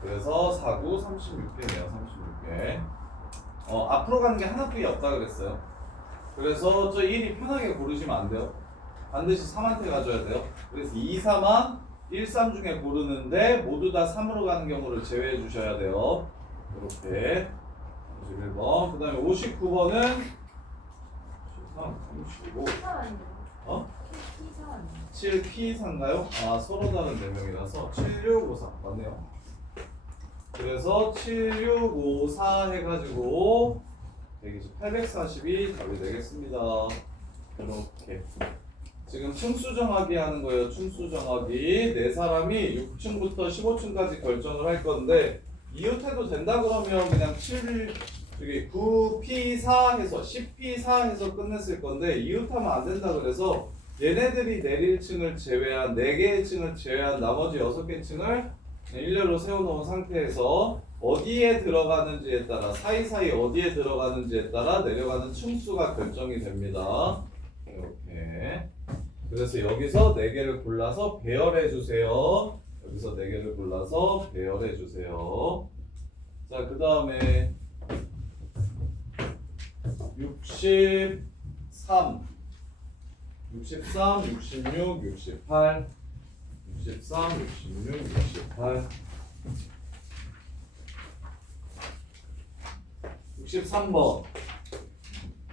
그래서 4, 9, 36개네요. 36개. 앞으로 가는 게 하나뿐이 없다 그랬어요. 그래서 저 1이 편하게 고르시면 안 돼요. 반드시 3한테 가져야 돼요. 그래서 2, 3만 1, 3 중에 고르는데 모두 다 3으로 가는 경우를 제외해 주셔야 돼요. 이렇게 51번. 그 다음에 59번은 65 7P4인가요? 서로 다른 4명이라서 7654 맞네요. 그래서 7654 해가지고 842 답이 되겠습니다. 이렇게 지금 층수 정하기 하는 거예요. 층수 정하기. 4사람이 6층부터 15층까지 결정을 할 건데 이웃해도 된다 그러면 그냥 9P4 해서 10P4 해서 끝냈을 건데 이웃하면 안 된다 그래서 얘네들이 내릴 층을 제외한 4개의 층을 제외한 나머지 6개 층을 일렬로 세워놓은 상태에서 어디에 들어가는지에 따라 사이사이 어디에 들어가는지에 따라 내려가는 층수가 결정이 됩니다. 이렇게. 그래서 여기서 4개를 골라서 배열해 주세요. 여기서 4개를 골라서 배열해 주세요. 자, 그 다음에 63, 63, 66, 68 63, 66, 68 63번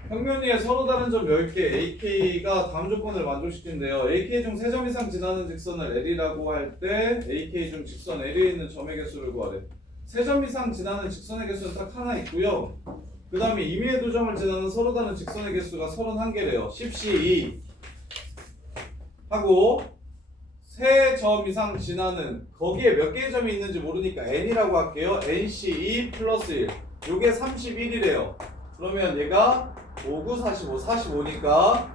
평면위에 서로 다른 점 10개 AK가 다음 조건을 만족시킨대요. AK 중 3점 이상 지나는 직선을 L이라고 할 때 AK 중 직선 L에 있는 점의 개수를 구하래. 3점 이상 지나는 직선의 개수는 딱 하나 있고요. 그 다음에 임의의 2점을 지나는 서로 다른 직선의 개수가 31개래요. 10C2 하고 3점 이상 지나는 거기에 몇 개의 점이 있는지 모르니까 N이라고 할게요. NC2 플러스 1 요게 31이래요. 그러면 얘가 5, 9, 45, 45니까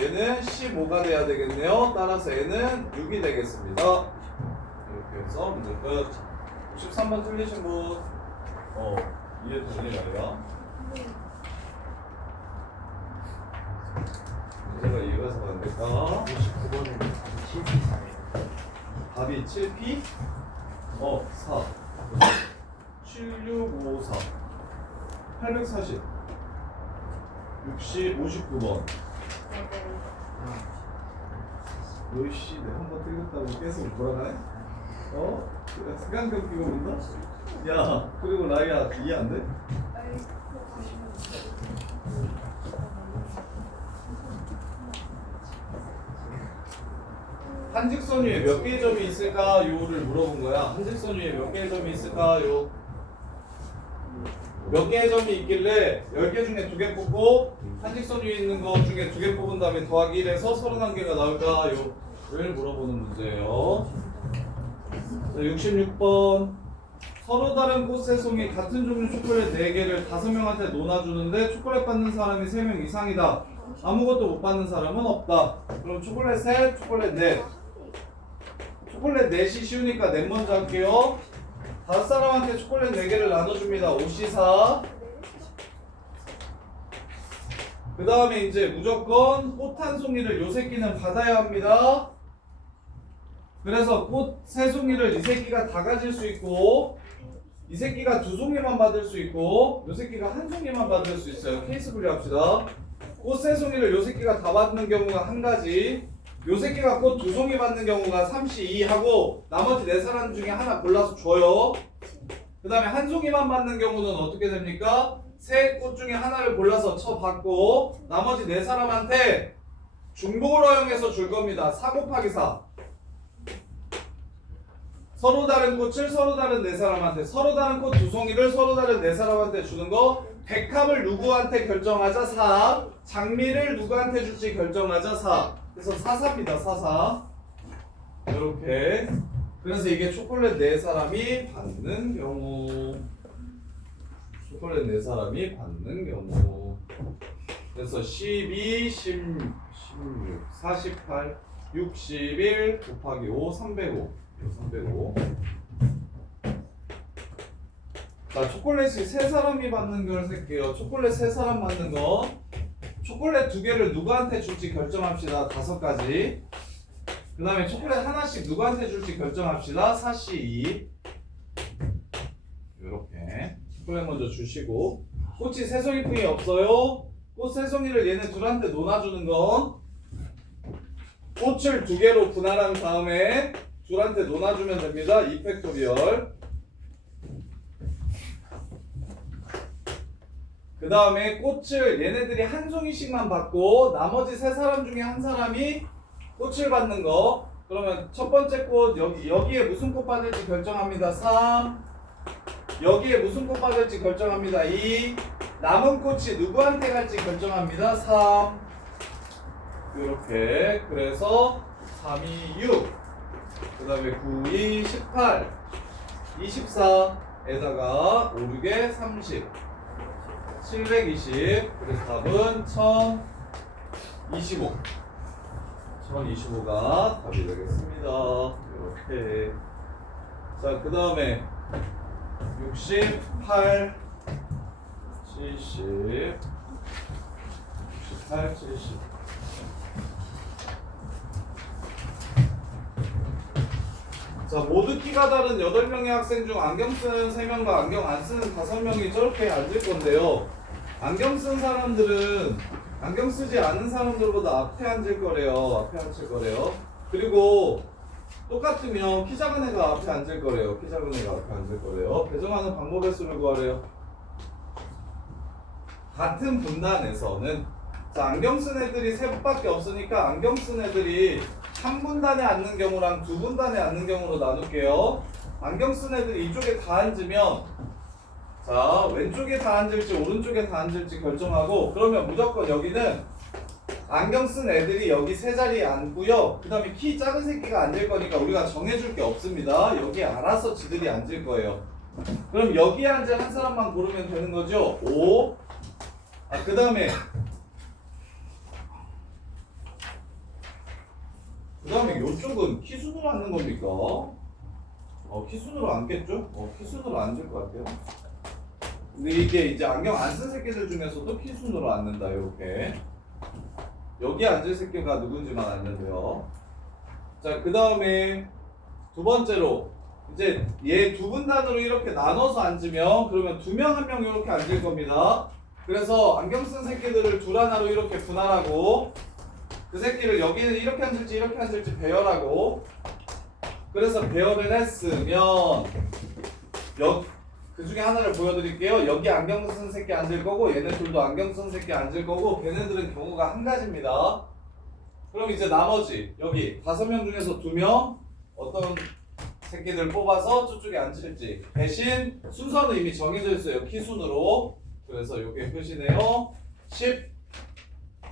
얘는 15가 돼야 되겠네요. 따라서 얘는 6이 되겠습니다. 이렇게 해서 문제 끝. 63번 틀리신 분 이해 되나요? 문제가 이해가 잘 안 될까? 59번은 7P4예요. 답이 7P? 4 7654 840 60 59번 너씨 내가 한번 틀렸다고 계속 돌아가네? 스강경 끼고 본다? 야 그리고 라이야 이해 안 돼? 한직선 위에 몇 개의 점이 있을까요를 물어본 거야. 한직선 위에 몇 개의 점이 있을까요? 몇 개의 점이 있길래 10개 중에 2개 뽑고 한직선 위에 있는 거 중에 2개 뽑은 다음에 더하기 1해서 31개가 나올까요? 를 물어보는 문제예요. 자, 66번 서로 다른 꽃새송이 같은 종류 초콜릿 4개를 5명한테 논아주는데 초콜릿 받는 사람이 3명 이상이다. 아무것도 못 받는 사람은 없다. 그럼 초콜릿 셋, 초콜릿 넷. 초콜릿 넷이 쉬우니까 넷 먼저 할게요. 5사람한테 초콜릿 4개를 나눠줍니다. 5C4. 그 다음에 이제 무조건 꽃 한 송이를 요 새끼는 받아야 합니다. 그래서 꽃 3송이를 이 새끼가 다 가질 수 있고 이 새끼가 2송이만 받을 수 있고 요 새끼가 1송이만 받을 수 있어요. 케이스 분리합시다. 꽃 3송이를 요 새끼가 다 받는 경우가 한 가지. 요 새끼가 꽃 두 송이 받는 경우가 3C2 하고 나머지 네 사람 중에 하나 골라서 줘요. 그 다음에 한 송이만 받는 경우는 어떻게 됩니까? 세 꽃 중에 하나를 골라서 쳐받고 나머지 네 사람한테 중복을 허용해서 줄 겁니다. 4 곱하기 4. 서로 다른 꽃을 서로 다른 네 사람한테, 서로 다른 꽃 두 송이를 서로 다른 네 사람한테 주는 거. 백합을 누구한테 결정하자 4. 장미를 누구한테 줄지 결정하자 4. 그래서 4사입니다. 4사. 이렇게. 그래서 이게 초콜릿 네 사람이 받는 경우. 초콜릿 네 사람이 받는 경우. 그래서 12, 16, 48, 61 곱하기 5, 305. 305. 자, 초콜릿이 세 사람이 받는 걸 쓸게요. 초콜릿 세 사람 받는 거. 초콜릿 두 개를 누구한테 줄지 결정합시다. 5가지. 그 다음에 초콜릿 하나씩 누구한테 줄지 결정합시다. 4C2. 이렇게 초콜릿 먼저 주시고, 꽃이 세 송이뿐이 없어요. 꽃 세 송이를 얘네 둘한테 놓아주는 건 꽃을 두 개로 분할한 다음에 둘한테 놓아주면 됩니다. 2팩토리얼. 그 다음에 꽃을 얘네들이 한 송이씩만 받고 나머지 세 사람 중에 한 사람이 꽃을 받는 거. 그러면 첫 번째 꽃 여기에 무슨 꽃 받을지 결정합니다. 3. 여기에 무슨 꽃 받을지 결정합니다. 2. 남은 꽃이 누구한테 갈지 결정합니다. 3. 이렇게. 그래서 3, 2, 6. 그 다음에 9, 2, 18. 24에다가 5, 6에 30. 720. 그래서 답은 1025. 1025가 답이 되겠습니다. 이렇게. 자, 그 다음에 68, 70, 68, 70. 자, 모두 키가 다른 8명의 학생 중 안경 쓰는 3명과 안경 안 쓰는 5명이 저렇게 앉을 건데요. 안경 쓴 사람들은 안경 쓰지 않은 사람들보다 앞에 앉을 거래요. 앞에 앉을 거래요. 그리고 똑같으면 키 작은 애가 앞에 앉을 거래요. 키 작은 애가 앞에 앉을 거래요. 배정하는 방법의 수를 구하래요. 같은 분단에서는, 자, 안경 쓴 애들이 3분밖에 없으니까 안경 쓴 애들이 한 분단에 앉는 경우랑 두 분단에 앉는 경우로 나눌게요. 안경 쓴 애들이 이쪽에 다 앉으면, 자, 왼쪽에 다 앉을지 오른쪽에 다 앉을지 결정하고, 그러면 무조건 여기는 안경 쓴 애들이 여기 세 자리에 앉고요. 그 다음에 키 작은 새끼가 앉을 거니까 우리가 정해줄 게 없습니다. 여기 알아서 지들이 앉을 거예요. 그럼 여기에 앉을 한 사람만 고르면 되는 거죠. 5. 그 다음에 이쪽은 키순으로 앉는 겁니까? 키순으로 앉겠죠? 키순으로 앉을 것 같아요. 근데 이게 이제 안경 안 쓴 새끼들 중에서도 키순으로 앉는다. 이렇게 여기 앉을 새끼가 누군지만 알면 돼요. 자, 그 다음에 두 번째로 이제 얘 두 분단으로 이렇게 나눠서 앉으면, 그러면 2명 1명 이렇게 앉을 겁니다. 그래서 안경 쓴 새끼들을 둘 하나로 이렇게 분할하고, 그 새끼를 여기는 이렇게 앉을지 배열하고, 그래서 배열을 했으면 그 중에 하나를 보여드릴게요. 여기 안경 쓴 새끼 앉을 거고, 얘네 둘도 안경 쓴 새끼 앉을 거고, 걔네들은 경우가 한 가지입니다. 그럼 이제 나머지 여기 5명 중에서 2명 어떤 새끼들 뽑아서 저쪽에 앉을지, 대신 순서는 이미 정해져 있어요. 키순으로. 그래서 이게 끝이네요. 10,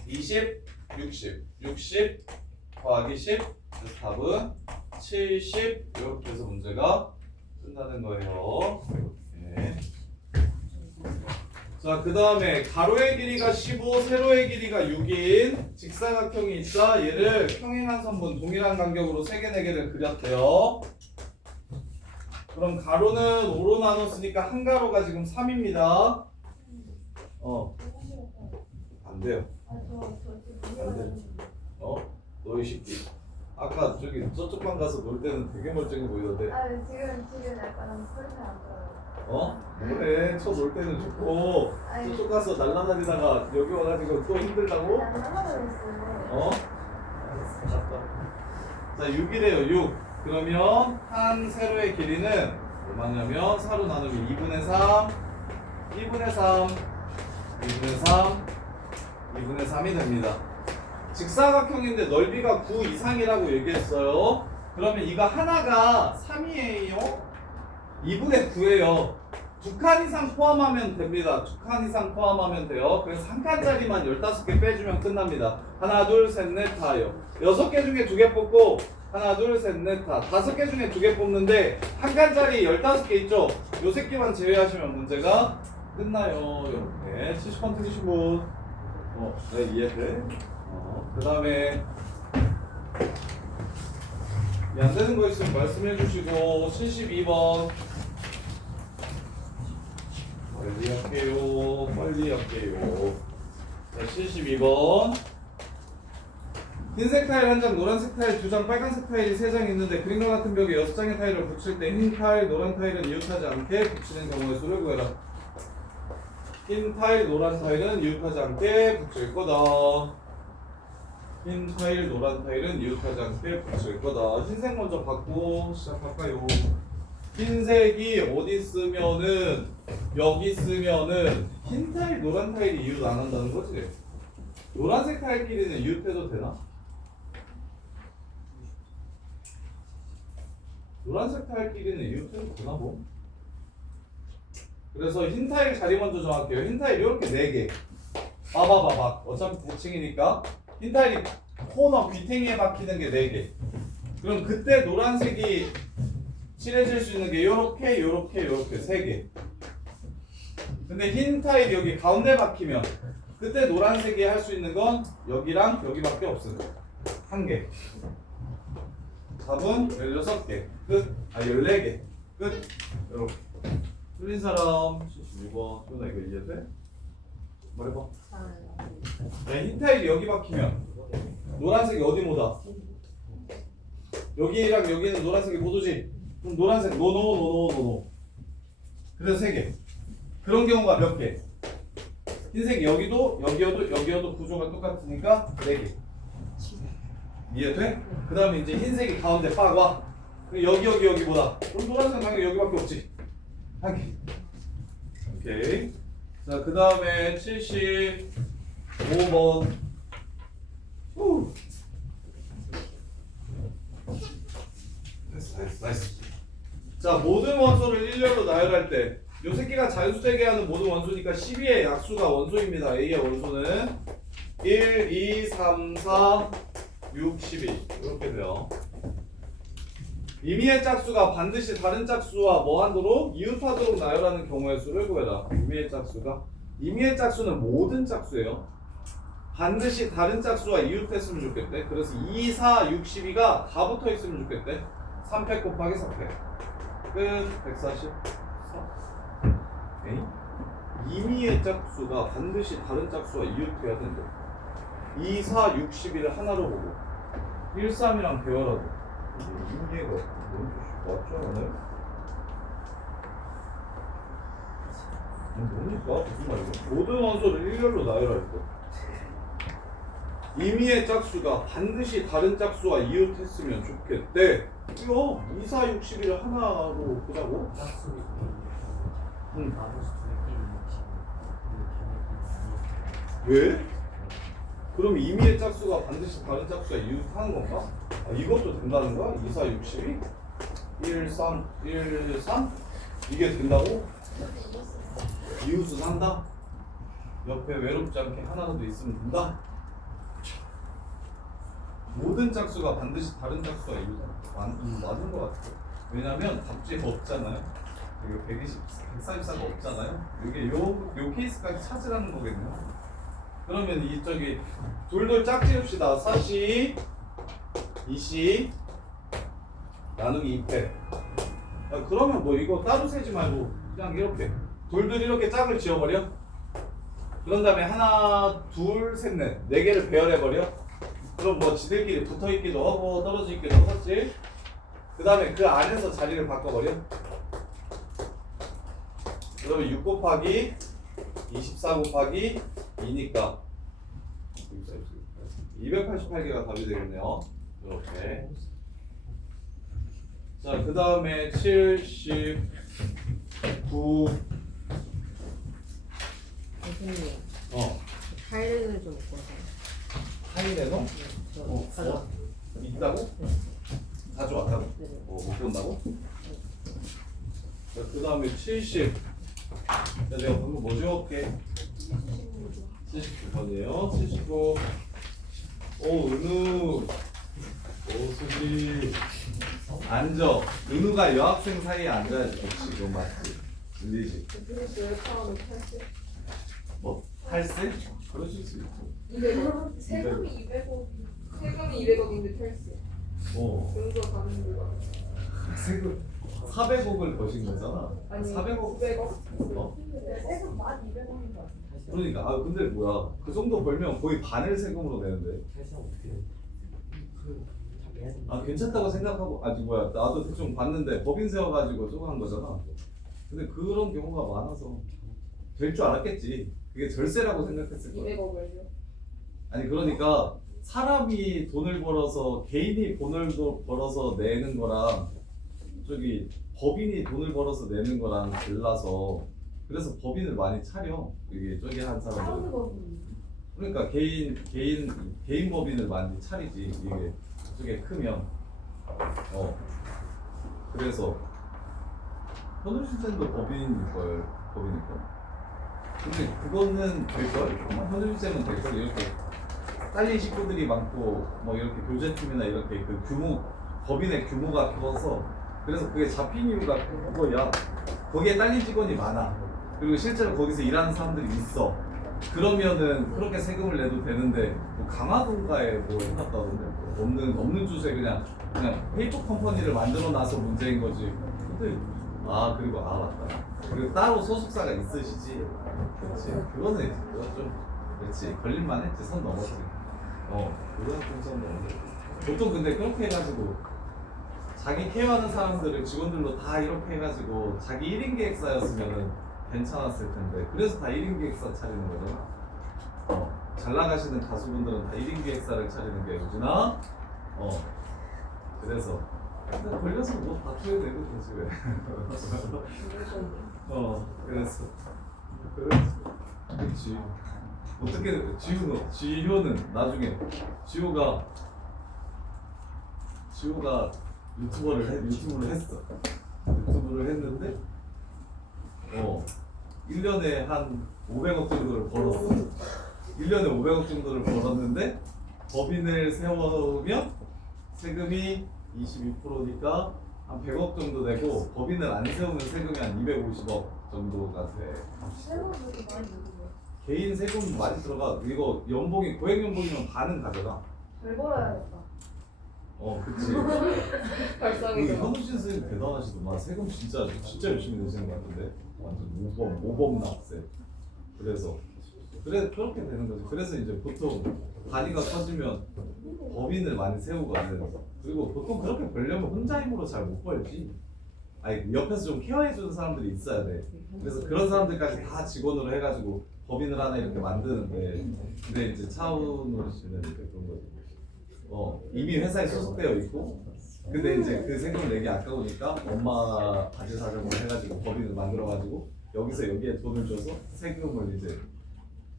20, 60. 60 더하기 10. 그래서 답은 70. 이렇게 해서 문제가 끝나는 거예요. 이렇게. 자, 그 다음에 가로의 길이가 15, 세로의 길이가 6인 직사각형이 있다. 얘를 평행한 선분 동일한 간격으로 3개, 4개를 그렸대요. 그럼 가로는 5로 나눴으니까 한 가로가 지금 3입니다. 안 돼요. 안 돼. 너희 새끼. 아까 저쪽 방 가서 놀 때는 되게 멀쩡해 보이던데. 지금 약간 소리가 안 들어요. 뭐래? 저 놀 때는 좋고 저쪽 가서 날라다니다가 여기 와가지고 또 힘들다고? 난 하나도 없어요. 자 6이래요 6. 그러면 한 세로의 길이는 얼마냐면 4로 나누면 2분의 3 2분의 3 2분의 3 2분의 3이 됩니다. 직사각형인데 넓이가 9 이상이라고 얘기했어요. 그러면 이거 하나가 3이에요 2분의 9예요. 두 칸 이상 포함하면 됩니다. 두 칸 이상 포함하면 돼요. 그래서 한 칸짜리만 15개 빼주면 끝납니다. 하나, 둘, 셋, 넷, 다요. 6개 중에 2개 뽑고 하나, 둘, 셋, 넷, 다. 5개 중에 2개 뽑는데 한 칸짜리 15개 있죠? 요 새끼만 제외하시면 문제가 끝나요. 이렇게 70번 틀리신 분. 네, 이해돼? 그 다음에 안 되는 거 있으면 말씀해 주시고 72번 빨리 할게요. 자, 72번. 흰색 타일 1장, 노란색 타일 2장, 빨간색 타일이 3장 있는데 그림과 같은 벽에 6장의 타일을 붙일 때 흰 타일, 노란 타일은 이웃하지 않게 붙이는 경우의 수를 구해라. 흰 타일, 노란 타일은 이웃하지 않게 붙일 거다. 흰 타일, 노란 타일은 이웃하지 않게 붙일 거다. 흰색 먼저 받고 시작할까요? 흰색이 어디 쓰면은 여기 쓰면은 흰 타일, 노란 타일이 이웃 안 한다는 거지? 노란색 타일끼리는 이웃해도 되나? 노란색 타일끼리는 이웃해도 되나 뭐? 그래서 흰 타일 자리 먼저 정할게요. 흰 타일 이렇게 4개. 봐봐. 어차피 대칭이니까 흰 타일이 코너 귀탱이에 박히는 게 4개. 그럼 그때 노란색이 칠해질 수 있는 게 요렇게 3개. 근데 흰 타일 여기 가운데 박히면 그때 노란색이 할 수 있는 건 여기랑 여기밖에 없어요. 1개. 답은 16개. 끝. 14개. 끝. 요렇게. 틀린 사람 76번. 나 이거 이해돼? 말해봐. 네, 흰 타일이 여기 박히면 노란색이 어디 못 와? 여기랑 여기는 노란색이 못 오지? 그럼 노란색 노. 그래서 3개. 그런 경우가 몇 개? 흰색이 여기여도 구조가 똑같으니까 4개. 이해돼? 그 다음에 이제 흰색이 가운데 빡 와. 여기 뭐다? 그럼 노란색 당연히 여기밖에 없지. 1개. 오케이. 자, 그 다음에 75번. 나이스. 자, 모든 원소를 일렬로 나열할 때 요 새끼가 자유수되게 하는 모든 원소니까 12의 약수가 원소입니다. A의 원소는 1, 2, 3, 4, 6, 12 이렇게 돼요. 임의의 짝수가 반드시 다른 짝수와 뭐하도록 이웃하도록 나열하는 경우의 수를 구해라. 임의의 짝수는 모든 짝수예요. 반드시 다른 짝수와 이웃했으면 좋겠대. 그래서 2, 4, 6, 12가 다 붙어있으면 좋겠대. 3패 곱하기 4패 끝. 144. 임의의 짝수가 반드시 다른 짝수와 이웃해야 된대. 2, 4, 6, 12를 하나로 보고 1, 3이랑 배열하고. 임의가 뭔 뜻이 맞죠? 오늘? 뭡니까? 무슨 말이야? 모든 원소를 일렬로 나열할 때 임의의 짝수가 반드시 다른 짝수와 이웃했으면 좋겠대. 이거 2, 4, 6, 12를 하나로 보자고? 응. 왜? 그럼 임의의 짝수가 반드시 다른 짝수와 이웃하는 건가? 이것도 된다는 거야? 2, 4, 6, 12? 1, 3, 1, 3? 이게 된다고? 이웃을 산다? 옆에 외롭지 않게 하나라도 있으면 된다? 모든 짝수가 반드시 다른 짝수와 맞는 것 같아요. 왜냐면 답지가 없잖아요. 이거 144가 없잖아요. 이게 요 케이스까지 찾으라는 거겠네요. 그러면 저기 돌돌 짝지읍시다. 4시 2시 나누기 2패. 그러면 뭐 이거 따로 세지 말고 그냥 이렇게 돌돌 이렇게 짝을 지어버려. 그런 다음에 하나, 둘, 셋, 넷 4개를 배열해버려. 그럼 뭐 지들끼리 붙어있기도 하고 떨어지기도 하겠지. 그 다음에 그 안에서 자리를 바꿔버려. 그러면 6 곱하기 24 곱하기 2니까 288개가 답이 되겠네요. 이렇게. 자, 그 다음에 79. 선생님, 어, 파일을 좀 꺼서. 파일에서 저 가져. 있다고? 가져왔다고? 네. 못 본다고? 자, 그 다음에 70. 자, 내가 방금 뭐 적을게? 79번이에요. 79. 오, 은우. 오, 수지. 앉아. 은우가 여학생 사이에 앉아야지. 그렇지, 그건 맞지. 들리지? 그래서 왜 파는 탈세? 뭐, 탈세? 그러실 수 있고. 200억. 세금이 200억. 세금이 200억인데 탈세. 근거 가는 거가. 세금 400억을 버신 거잖아. 아니 400억. 900억. 어? 세금 1,200억인 거 같아. 그러니까 근데 뭐야? 그 정도 벌면 거의 반을 세금으로 내는데. 괜찮다고 생각하고 나도 대충 봤는데 법인 세워가지고 조금 한 거잖아. 근데 그런 경우가 많아서 될 줄 알았겠지. 그게 절세라고 생각했을 거야. 200억을요? 아니 그러니까 사람이 돈을 벌어서 개인이 돈을 벌어서 내는 거랑 저기 법인이 돈을 벌어서 내는 거랑 달라서 그래서 법인을 많이 차려. 이게 저기 한 사람들은. 그러니까 개인 법인을 많이 차리지. 이게 저게 크면 그래서 현우실쌤도 법인일걸. 근데 그거는 될걸? 현우실쌤은 될걸? 이렇게 딸린 식구들이 많고 뭐 이렇게 교제팀이나 이렇게 그 규모 법인의 규모가 커서 그래서 그게 잡힌 이유가 그거야. 거기에 딸린 직원이 많아. 그리고 실제로 거기서 일하는 사람들이 있어. 그러면은 그렇게 세금을 내도 되는데 뭐 강화도인가에 뭐 해놨다던데 없는 주소에 그냥 페이퍼 컴퍼니를 만들어 놔서 문제인 거지. 근데 그리고 맞다. 그리고 따로 소속사가 있으시지. 그렇지. 그거는 좀 그렇지. 걸릴만 했지. 선 넘었지. 그거는 좀 선 넘었지. 보통 근데 그렇게 해가지고 자기 케어하는 사람들을 직원들로 다 이렇게 해가지고 자기 1인 계획사였으면은 괜찮았을 텐데 그래서 다 1인 계획사 차리는 거잖아. 잘 나가시는 가수분들은 다 1인 계획사를 차리는 게 요즘나. 그래서 근데 걸려서 뭐 다투게 되고 되지 왜. 그래서 그렇지. 어떻게 지효는 나중에 지효가 유튜브를 했어. 유튜브를 했는데 1년에 한 500억 정도를 벌었어. 1년에 500억 정도를 벌었는데 법인을 세우면 세금이 22%니까 한 100억 정도 되고 법인을 안 세우면 세금이 한 250억 정도가 돼. 세금이 많이 들어요. 개인 세금 많이 들어가. 이거 연봉이 고액 연봉이면 반은 가져가. 잘 벌어야겠다. 그치. 발상이죠. 현우신 선생님 대단하시더만. 세금 진짜 열심히 내시는 것 같은데. 완전 모범 납세. 그래서 그렇게 되는 거지. 그래서 이제 보통 단위가 커지면 법인을 많이 세우거든. 그리고 보통 그렇게 벌려면 혼자 힘으로 잘 못 벌지. 옆에서 좀 케어해주는 사람들이 있어야 돼. 그래서 그런 사람들까지 다 직원으로 해가지고 법인을 하나 이렇게 만드는데, 근데 이제 차은우 씨는 이제 그런 거지. 이미 회사에 소속되어 있고, 근데 이제 그 세금을 내기 아까우니까 엄마 바지 사정을 해가지고 법인을 만들어가지고 여기서 여기에 돈을 줘서 세금을 이제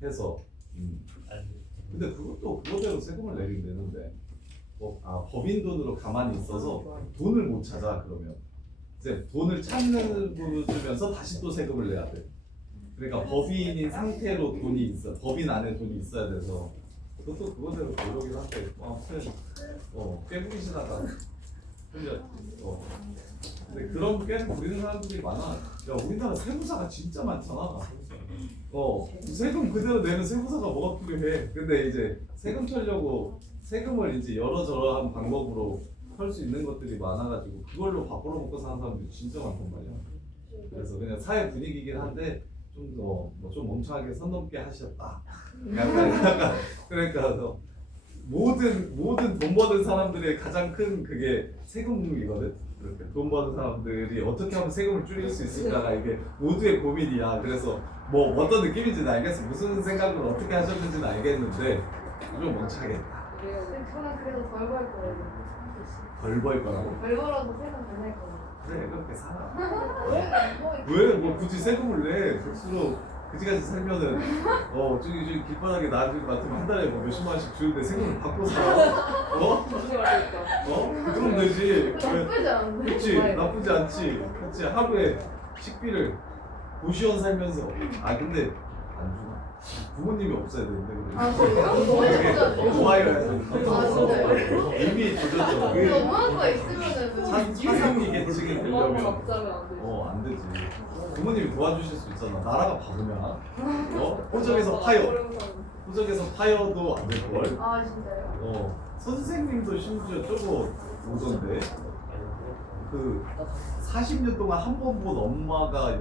해서. 근데 그것도 그거대로 세금을 내긴 되는데, 법인 돈으로 가만히 있어서 돈을 못 찾아. 그러면 이제 돈을 찾으면서 다시 또 세금을 내야 돼. 그러니까 법인인 상태로 돈이 있어. 법인 안에 돈이 있어야 돼서 그것도 그거대로 노력이긴 한데 아무튼 꾀부리시다가 근데 그런 꾀 부리는 사람들이 많아. 야, 우리나라 세무사가 진짜 많잖아. 세금 그대로 내는 세무사가 뭐가 필요해. 근데 이제 세금 털려고 세금을 이제 여러저러한 방법으로 털 수 있는 것들이 많아가지고 그걸로 밥 벌어먹고 사는 사람들이 진짜 많단 말이야. 그래서 그냥 사회 분위기긴 한데 좀 멍청하게 선 넘게 하셨다. 그러니까 모든 돈 버는 사람들의 가장 큰 그게 세금이거든. 이렇게 돈 버는 사람들이 어떻게 하면 세금을 줄일 수 있을까가 이게 모두의 고민이야. 그래서 뭐 어떤 느낌인지는 알겠어. 무슨 생각을 어떻게 하셨는지는 알겠는데 좀 멍청하겠다. 그래요. 저는 그래서 덜 벌 거예요. 덜 벌 거라고? 덜 벌어서 세금 안 낼 거예요. 그래 그렇게 살아. 왜 뭐 굳이 세금을 내? 백수로 그지같이 살면은 저기 길바닥에 놔두고 같으면 한 달에 뭐 몇십만 원씩 주는데 세금을 받고 살아? 무슨 말일까? 그럼 되지. 나쁘지 않은데? 그렇지 나쁘지 않지. 그렇지 하루에 식비를 고시원 살면서 근데 안 주나? 부모님이 없어야 되는데 아, 그래요? 너무 좋아요야지. 진짜요? 이미 조졌죠. 근데 엄마 아빠 있으면은 차상위 계층이 엄마 아빠 되려면 막자면 안 되지. 안 되지. 부모님이 도와주실 수 있잖아. 나라가 바보냐? 호적에서 파여. 호적에서 파여도 안 될 걸. 아, 진짜요? 선생님도 심지어 저거 오던데. 그 40년 동안 한 번 본 엄마가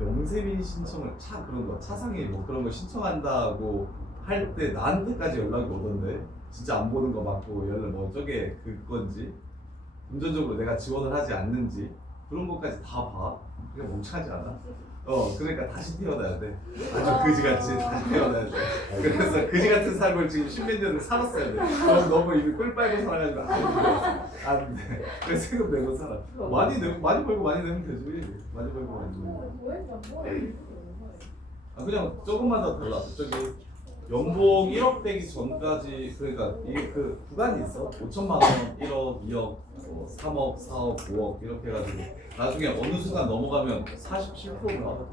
영세민 신청을 그런 거 차상위 뭐 그런 거 신청한다고 할 때 나한테까지 연락이 오던데. 진짜 안 보는 거 맞고 연락 뭐 저게 그건지 금전적으로 내가 지원을 하지 않는지 그런 것까지 다 봐. 그게 멍청하지 않아? 그러니까 다시 태어나야 돼. 아주 그지같이 다시 태어나야 돼. 그래서 그지 같은 삶을 지금 십몇 년을 살았어야 돼. 너무 이미 꿀 빨고 살아가지고 안 돼. 그래서 세금 내고 살아. 많이 벌고 많이 내면 되지. 많이 벌고 많이 내면. 그냥 조금만 더 달라. 저기 연봉 1억 되기 전까지 그러니까 그 구간이 있어. 5천만 원, 1억, 2억, 3억, 4억, 5억 이렇게 해가지고 나중에 어느 순간 넘어가면 47%가.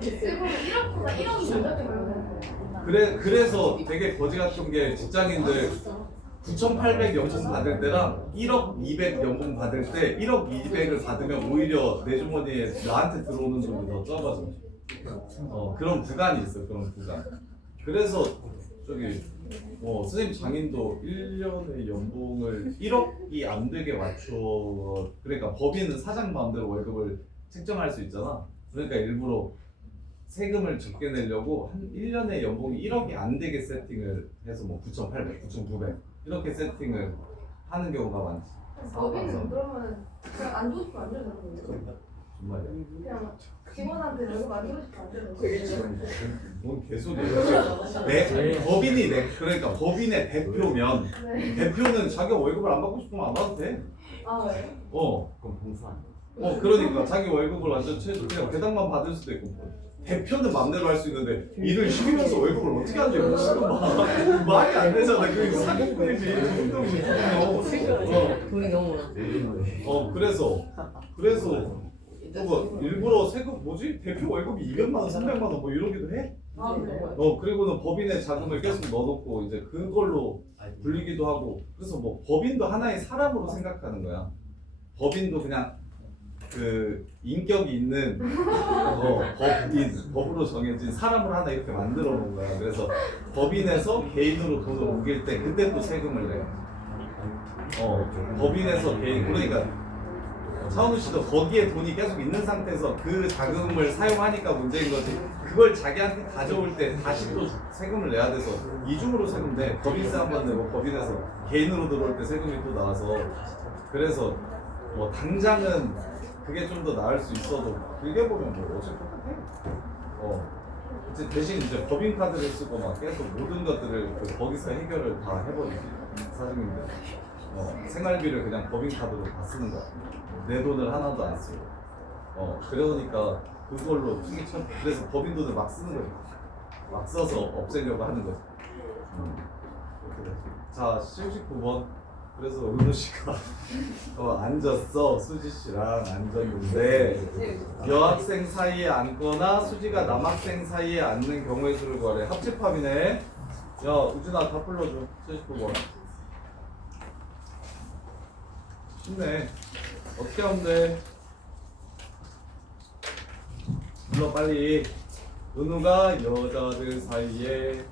세금 1억보다 1억이 넘게 벌면 그래서 되게 거지 같은 게 직장인들 9,800 연봉 받을 때랑 1억 200 연봉 받을 때 1억 200을 받으면 오히려 내 주머니에 나한테 들어오는 돈이 더 적어져. 그런 구간이 있어. 그런 구간. 그래서 저기 선생님 장인도 1년의 연봉을 1억이 안 되게 맞춰. 그러니까 법인은 사장 마음대로 월급을 책정할 수 있잖아. 그러니까 일부러 세금을 적게 내려고 한 1년에 연봉이 1억이 안 되게 세팅을 해서 뭐 9,800, 9,900 이렇게 세팅을 하는 경우가 많지. 법인은 그러면은 그냥 안 주고 싶으면 안 되는 거예요? 정말이야. 그냥 직원한테 월급 안 주고 싶으면 안 되는 거예요? 뭔 개소리야. 법인이 그러니까 법인의 대표면 네. 대표는 자기 월급을 안 받고 싶으면 안 받아도 돼. 아, 왜? 그럼 봉사. 그러니까 자기 월급을 완전 그냥 배당만 받을 수도 있고. 대표는 맘대로 할 수 있는데 일을 시키면서 월급을 어떻게 하는지 지금 말이 안 되잖아. 그 사기꾼이지. 돈이 너무 많아. 그래서 일부러 세금 대표 월급이 200만 원, 300만 원 뭐 이러기도 해. 아, 그래요? 그리고는 법인의 자금을 계속 넣어놓고 이제 그걸로 불리기도 하고. 그래서 뭐 법인도 하나의 사람으로 생각하는 거야. 법인도 그냥 그 인격이 있는 법으로 정해진 사람을 하나 이렇게 만들어 놓은 거야. 그래서 법인에서 개인으로 돈을 옮길 때 그때 또 세금을 내. 법인에서 개인 그러니까 차은우 씨도 거기에 돈이 계속 있는 상태에서 그 자금을 사용하니까 문제인 거지. 그걸 자기한테 가져올 때 다시 또 세금을 내야 돼서 이중으로 세금 내. 법인세 한 번 내고 법인에서 개인으로 들어올 때 세금이 또 나와서 그래서 뭐 당장은 그게 좀 더 나을 수 있어도 길게 보면 뭐 어차피 똑같아. 이제 대신 이제 법인 카드를 쓰고 막 계속 모든 것들을 거기서 해결을 다 해버리지 사장님들. 생활비를 그냥 법인 카드로 다 쓰는 거야. 내 돈을 하나도 안 쓰고. 그러니까 그걸로 투기천. 그래서 법인 돈을 막 쓰는 거지. 막 써서 없애려고 하는 거지. 이렇게 돼. 자, 79번. 그래서 은우 씨가 앉았어. 수지 씨랑 앉았는데 여학생 사이에 앉거나 수지가 남학생 사이에 앉는 경우의 수를 구하래. 합집합이네. 야, 우진아 다 불러줘. 79번. 쉽네. 어떻게 하면 돼? 불러 빨리. 은우가 여자들 사이에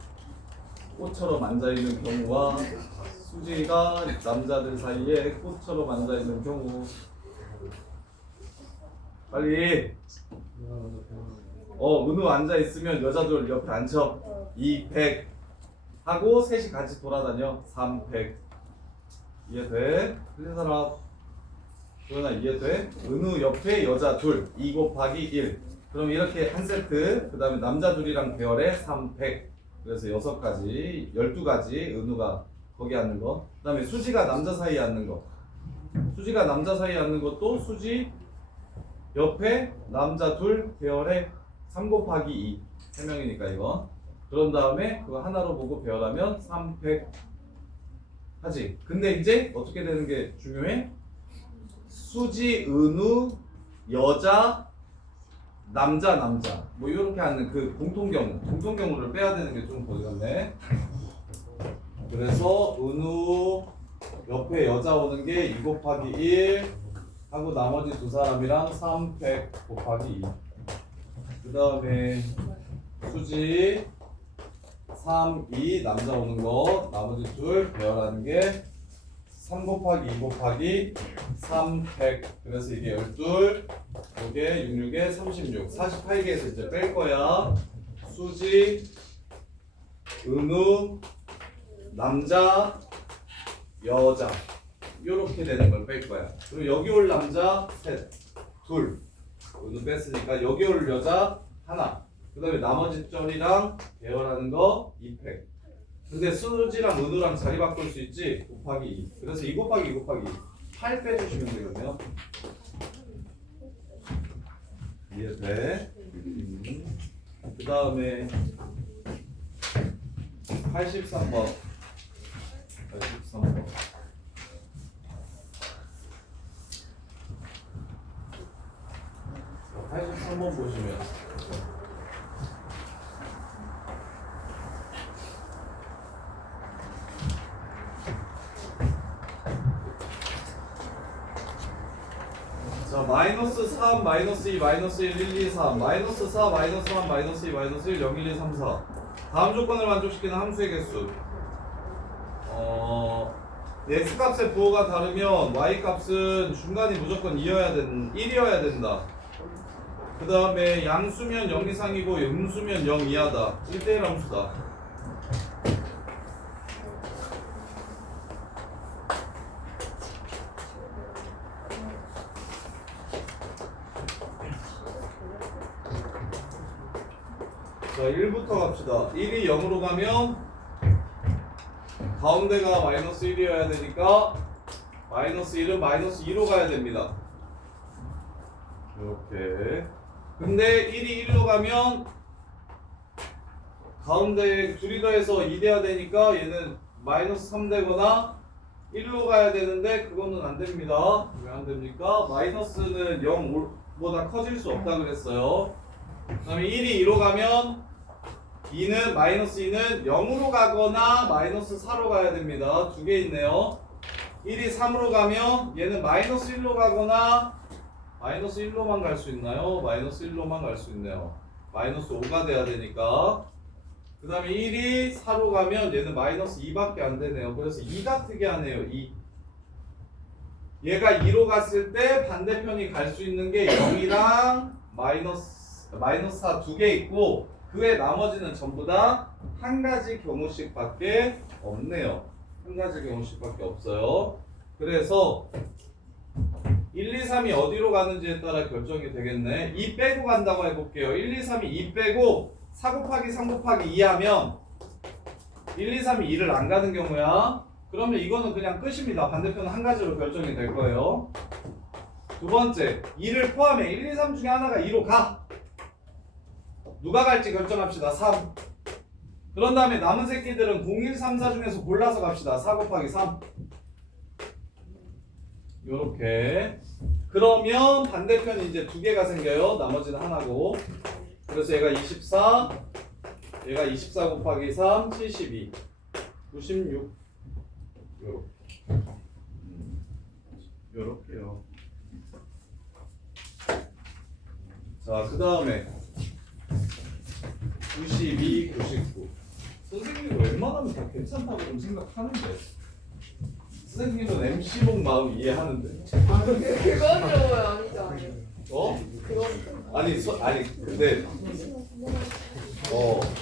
꽃처럼 앉아있는 경우와 수지가 남자들 사이에 꽃처럼 앉아있는 경우. 빨리. 은우 앉아있으면 여자들 옆에 앉혀. 200 하고 셋이 같이 돌아다녀. 300 이해돼? 틀린 사람. 도현아 이해돼? 은우 옆에 여자 둘 2 곱하기 1. 그럼 이렇게 한 세트. 그 다음에 남자 둘이랑 배열에 300. 그래서 6가지 12가지 은우가 거기 앉는 거. 그 다음에 수지가 남자 사이에 앉는 거. 수지가 남자 사이에 앉는 것도 수지 옆에 남자 둘 배열에 3 곱하기 2. 3명이니까 이거. 그런 다음에 그거 하나로 보고 배열하면 300 하지. 근데 이제 어떻게 되는 게 중요해? 수지, 은우, 여자, 남자 뭐 이렇게 하는 그 공통경우를 빼야 되는 게 좀 보이겠네. 그래서 은우 옆에 여자 오는 게 2 곱하기 1 하고 나머지 두 사람이랑 300 곱하기 2. 그 다음에 수지 3, 2 남자 오는 거 나머지 둘 배열하는 게 3 곱하기 2 곱하기 300. 그래서 이게 12, 이게 66에 36, 48개에서 이제 뺄 거야. 수지, 은우, 남자, 여자 이렇게 되는 걸 뺄 거야. 그리고 여기 올 남자 셋, 둘, 은우 뺐으니까 여기 올 여자 하나. 그 다음에 나머지 절이랑 배열하는 거 2팩. 근데 수지랑 은우랑 자리 바꿀 수 있지? 곱하기 2. 그래서 2 곱하기 2 곱하기 8 빼주시면 되거든요. 이해돼? 그 다음에 83번 83번 83번 보시면 자, 마이너스 3, 마이너스 2, 마이너스 1, 1, 2, 3 마이너스 4, 마이너스 3, 마이너스 2, 마이너스 1, 0, 1, 2, 3, 4 다음 조건을 만족시키는 함수의 개수 x값의 부호가 다르면 y값은 중간이 무조건 1이어야 된다. 그 다음에 양수면 0 이상이고 음수면 0 이하다. 1대1 함수다. 자, 1부터 갑시다. 1이 0으로 가면 가운데가 마이너스 1이어야 되니까 마이너스 1은 마이너스 2로 가야 됩니다. 이렇게. 근데 1이 1로 가면 가운데 둘이 더해서 2 돼야 되니까 얘는 마이너스 3 되거나 1로 가야 되는데 그거는 안 됩니다. 왜 안 됩니까? 마이너스는 0보다 커질 수 없다 그랬어요. 그 다음에 1이 2로 가면 2는 마이너스 2는 0으로 가거나 마이너스 4로 가야 됩니다. 두 개 있네요. 1이 3으로 가면 얘는 마이너스 1로 가거나 마이너스 1로만 갈 수 있나요? 마이너스 1로만 갈 수 있네요. 마이너스 5가 돼야 되니까. 그 다음에 1이 4로 가면 얘는 마이너스 2밖에 안 되네요. 그래서 2가 특이하네요. 2. 얘가 2로 갔을 때 반대편이 갈 수 있는 게 0이랑 마이너스 4 두 개 있고 그 외 나머지는 전부 다 한 가지 경우씩 밖에 없네요. 한 가지 경우씩 밖에 없어요. 그래서 1, 2, 3이 어디로 가는지에 따라 결정이 되겠네. 2 빼고 간다고 해볼게요. 1, 2, 3이 2 빼고 4 곱하기 3 곱하기 2 하면 1, 2, 3이 2를 안 가는 경우야. 그러면 이거는 그냥 끝입니다. 반대편은 한 가지로 결정이 될 거예요. 두 번째, 2를 포함해 1, 2, 3 중에 하나가 2로 가. 누가 갈지 결정합시다. 3. 그런 다음에 남은 새끼들은 0, 1, 3, 4 중에서 골라서 갑시다. 4 곱하기 3. 요렇게. 그러면 반대편이 이제 두 개가 생겨요. 나머지는 하나고. 그래서 얘가 24, 얘가 24 곱하기 3, 72, 96. 요렇게. 요렇게요. 자, 그 다음에 92, 99. 선생님도 웬만하면 다 괜찮다고 좀 생각하는데 선생님은 MC복 마음 이해하는데 그건 좀 아니죠. 어? 그건 아니 근데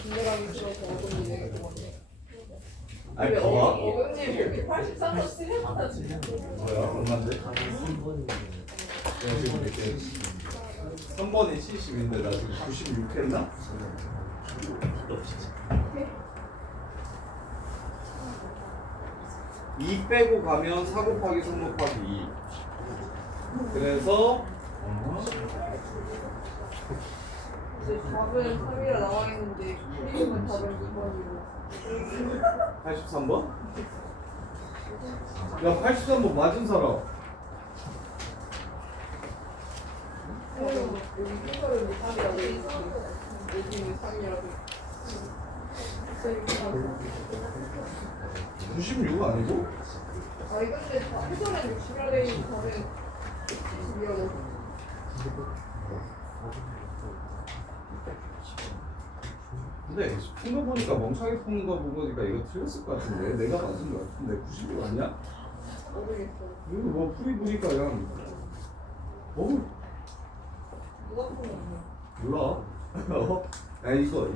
분명하게 들어서 어떤지 아니 근데 봐봐 어금니 여기 83도 쓰레기다 진짜. 뭐야 얼마인데? 내가 지금 이렇게 3번이 70인데 나 지금 96 했나? 2 빼고 가면 4 곱하기 3 곱하기 2. 그래서 답은 3이라 나와 있는데 풀이면 답은 2번이고 83번? 야 83번 맞은 사람. 여기 순서를 3이라고 했는데 여기는 3이라고 96 아니고? 아니 근데 해설은 60이라 돼 있는 답은 2라고 근데 푼 거 보니까 멍청하게 푸는 거 보니까 이거 틀렸을 것 같은데 내가 맞은 거 같은데 96 아니야? 모르겠어 이거 뭐 풀이 보니까 그냥 누가 푼 건데 몰라. 야 이거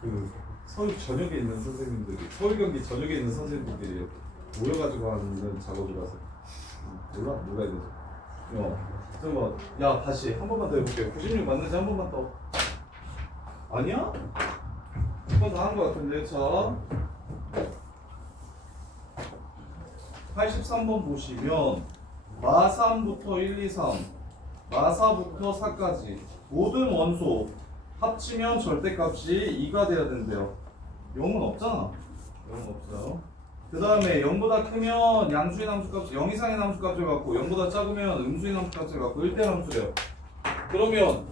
그 서울 전역에 있는 선생님들이 서울 경기 전역에 있는 선생님들끼리 모여가지고 하는 작업이라서 몰라 누가 해야 되지. 잠깐만 야 다시 한 번만 더 해볼게요. 96 맞는지 한 번만 더. 아니야? 이거 다 한 거 같은데. 자 83번 보시면 마3부터 1, 2, 3 마4부터 4까지 모든 원소 합치면 절대값이 2가 돼야 된대요. 0은 없잖아. 0은 없어요. 그 다음에 0보다 크면 양수의 함수값이 0 이상의 함수값을 갖고 0보다 작으면 음수의 함수값을 갖고 1대 함수래요. 그러면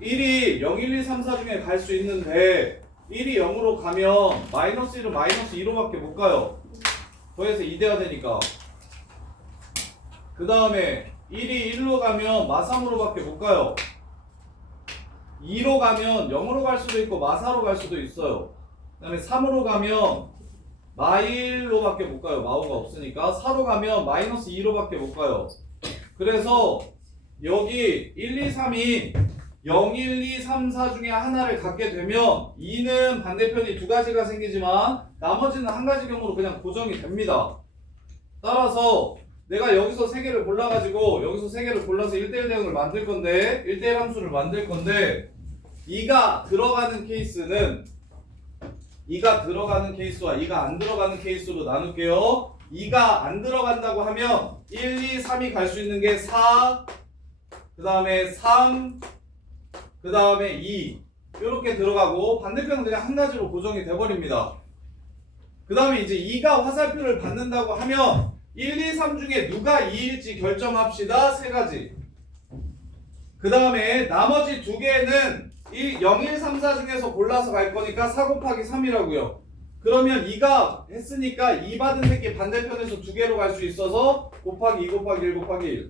1이 0, 1, 2, 3, 4 중에 갈 수 있는데 1이 0으로 가면 마이너스 1은 마이너스 2로밖에 못 가요. 더해서 2대가 되니까. 그 다음에 1이 1로 가면 마3으로밖에 못 가요. 2로 가면 0으로 갈 수도 있고 마4로 갈 수도 있어요. 그 다음에 3으로 가면 마1로밖에 못 가요. 마5가 없으니까. 4로 가면 마이너스 2로밖에 못 가요. 그래서 여기 1, 2, 3이 0, 1, 2, 3, 4 중에 하나를 갖게 되면 2는 반대편이 두 가지가 생기지만 나머지는 한 가지 경우로 그냥 고정이 됩니다. 따라서 내가 여기서 3개를 골라가지고 여기서 3개를 골라서 1대1 대응을 만들 건데 1대1 함수를 만들 건데 2가 들어가는 케이스는 2가 들어가는 케이스와 2가 안 들어가는 케이스로 나눌게요. 2가 안 들어간다고 하면 1, 2, 3이 갈 수 있는 게 4, 그 다음에 3, 그 다음에 2 이렇게 들어가고 반대편은 그냥 한 가지로 고정이 돼버립니다. 그 다음에 이제 2가 화살표를 받는다고 하면 1, 2, 3 중에 누가 2일지 결정합시다. 세 가지. 그 다음에 나머지 두 개는 0, 1, 3, 4 중에서 골라서 갈 거니까 4 곱하기 3이라고요. 그러면 2가 했으니까 2 받은 새끼 반대편에서 두 개로 갈 수 있어서 곱하기 2 곱하기 1 곱하기 1.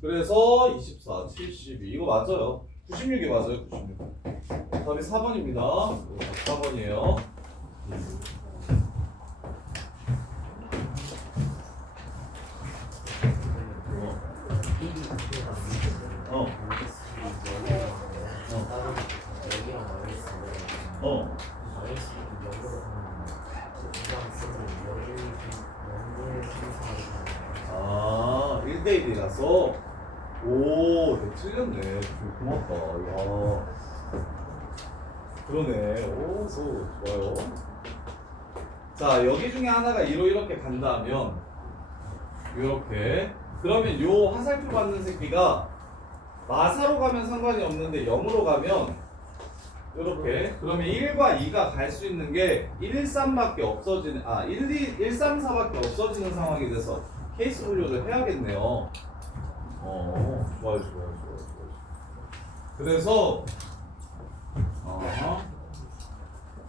그래서 24, 72 이거 맞아요. 96이 맞아요. 96. 답이 4번입니다. 4번이에요. 아, 1대1이라서? 오, 네, 틀렸네. 고맙다. 야. 그러네. 오, 좋아요. 자, 여기 중에 하나가 2로 이렇게 간다면, 이렇게. 그러면 요 화살표 받는 새끼가 마사로 가면 상관이 없는데 0으로 가면 이렇게. 그러면 1과 2가 갈 수 있는 게 1, 3밖에 없어지는 1, 3, 4밖에 없어지는 상황이 돼서 케이스 분류를 해야겠네요. 좋아요. 그래서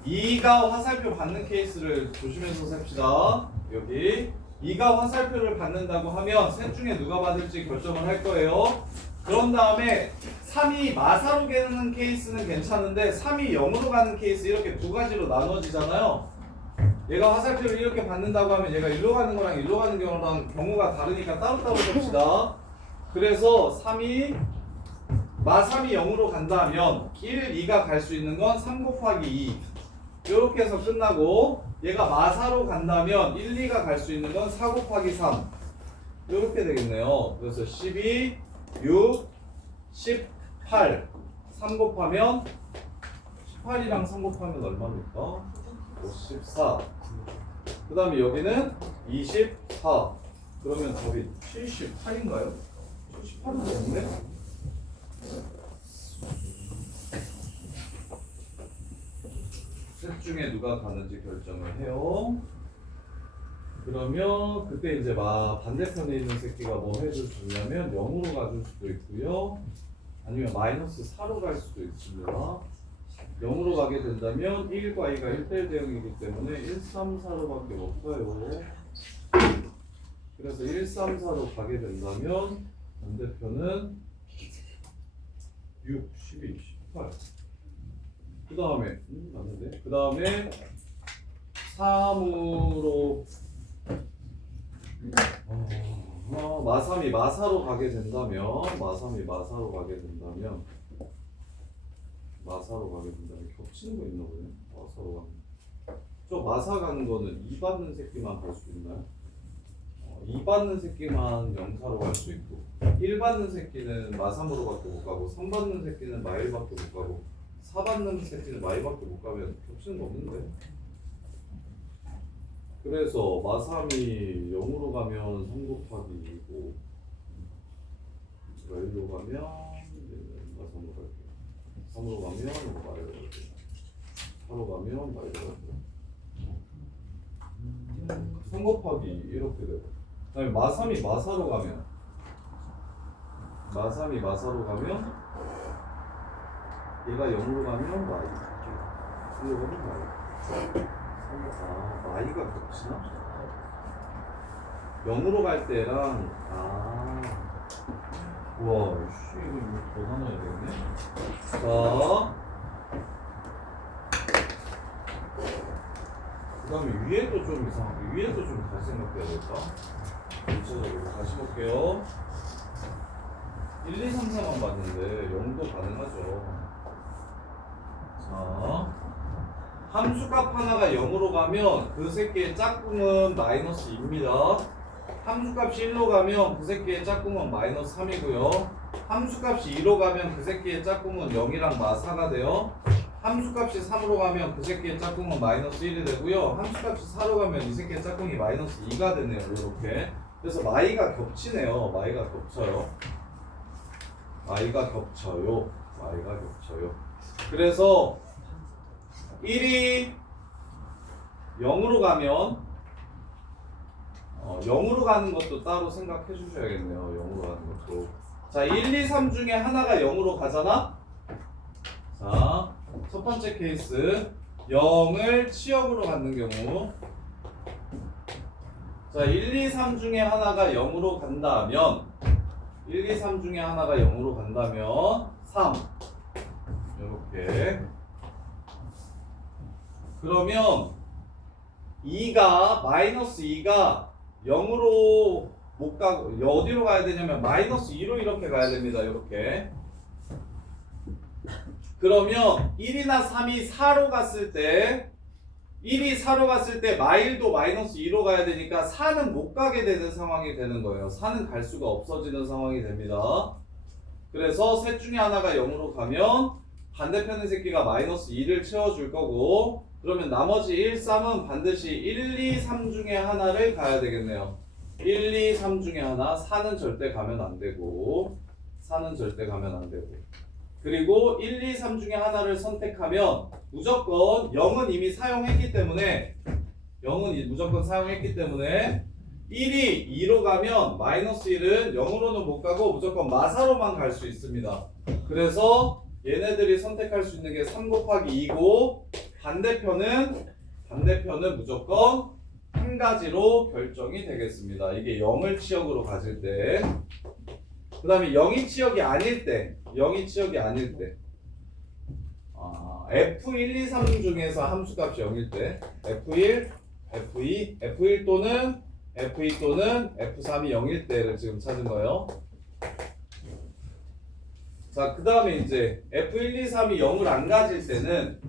2가 화살표 받는 케이스를 조심해서 셉시다. 여기 2가 화살표를 받는다고 하면 셋 중에 누가 받을지 결정을 할 거예요. 그런 다음에 3이 마사로 가는 케이스는 괜찮은데 3이 0으로 가는 케이스 이렇게 두 가지로 나눠지잖아요. 얘가 화살표를 이렇게 받는다고 하면 얘가 1로 가는 거랑 1로 가는 경우가 다르니까 따로따로 봅시다. 그래서 마3이 0으로 간다면 1, 2가 갈 수 있는 건 3 곱하기 2 이렇게 해서 끝나고 얘가 마4로 간다면 1, 2가 갈 수 있는 건 4 곱하기 3 이렇게 되겠네요. 그래서 12, 6, 18 3 곱하면 18이랑 3 곱하면 얼마입니까? 54. 그 다음에 여기는 24. 그러면 답이 78인가요? 78은 없네? 셋 중에 누가 가는지 결정을 해요. 그러면 그때 이제 반대편에 있는 새끼가 뭐 해줄 수 있냐면 0으로 가줄 수도 있고요. 아니면 마이너스 4로 갈 수도 있습니다. 0으로 가게 된다면 1과 2가 1대1 대응이기 때문에 1, 3, 4로밖에 못 가요. 그래서 1, 3, 4로 가게 된다면 반대편은 6, 12, 18. 그 다음에 맞는데? 그 다음에 3으로 마삼이 마사로 가게 된다면 겹치는 거 있나 보네. 마사로 가면 저 마사 가는 거는 2 받는 새끼만 갈 수 있나요? 2 받는 새끼만 영사로 갈 수 있고 1 받는 새끼는 마삼으로밖에 못 가고 3 받는 새끼는 마일밖에 못 가고 4 받는 새끼는 마일밖에 못 가면 겹치는 거 없는데. 그래서 마삼이 0으로 가면 3 곱하기 2고 마일로 가면 마삼으로 갈게요. 3으로 가면 마일로 갈게요. 4로 가면 마일로 갈게요. 3 곱하기 이렇게 되고 그 다음에 마삼이 마사로 가면 얘가 0으로 가면 마이 1로 가면 마이 마이가 겹치나? 0으로 갈 때랑 우와 씨 이거 더 나눠야 되겠네. 자 그 다음에 위에도 좀 이상하게 위에도 좀 잘 생각해야 될까? 전체적으로 다시 볼게요. 1, 2, 3, 4만 봤는데 0도 가능하죠. 자 함수값 하나가 0으로 가면 그 새끼의 짝꿍은 마이너스 2입니다. 함수값이 1로 가면 그 새끼의 짝꿍은 마이너스 3이고요. 함수값이 2로 가면 그 새끼의 짝꿍은 0이랑 마4가 돼요. 함수값이 3으로 가면 그 새끼의 짝꿍은 마이너스 1이 되고요. 함수값이 4로 가면 이 새끼의 짝꿍이 마이너스 2가 되네요. 이렇게. 그래서 마이가 겹치네요. 마이가 겹쳐요. 그래서 1이 0으로 가면 0으로 가는 것도 따로 생각해 주셔야겠네요. 0으로 가는 것도. 자, 1, 2, 3 중에 하나가 0으로 가잖아? 자, 첫 번째 케이스 0을 치역으로 갖는 경우 자, 1, 2, 3 중에 하나가 0으로 간다면 3 이렇게 그러면 2가 마이너스 2가 0으로 못 가고 어디로 가야 되냐면 마이너스 2로 이렇게 가야 됩니다. 이렇게 그러면 1이나 3이 4로 갔을 때 1이 4로 갔을 때 마일도 마이너스 2로 가야 되니까 4는 못 가게 되는 상황이 되는 거예요. 4는 갈 수가 없어지는 상황이 됩니다. 그래서 셋 중에 하나가 0으로 가면 반대편의 새끼가 마이너스 2를 채워줄 거고 그러면 나머지 1, 3은 반드시 1, 2, 3 중에 하나를 가야 되겠네요. 1, 2, 3 중에 하나 4는 절대 가면 안 되고 그리고 1, 2, 3 중에 하나를 선택하면 무조건 0은 이미 사용했기 때문에 1이 2로 가면 마이너스 1은 0으로는 못 가고 무조건 마사로만 갈 수 있습니다. 그래서 얘네들이 선택할 수 있는 게 3 곱하기 2고 반대편은 무조건 한 가지로 결정이 되겠습니다. 이게 0을 치역으로 가질 때 그 다음에 0이 치역이 아닐 때 F1, 2, 3 중에서 함수값이 0일 때 F1, F2, F1 또는 F2 또는 F3이 0일 때를 지금 찾은 거예요. 자, 그 다음에 이제 F1, 2, 3이 0을 안 가질 때는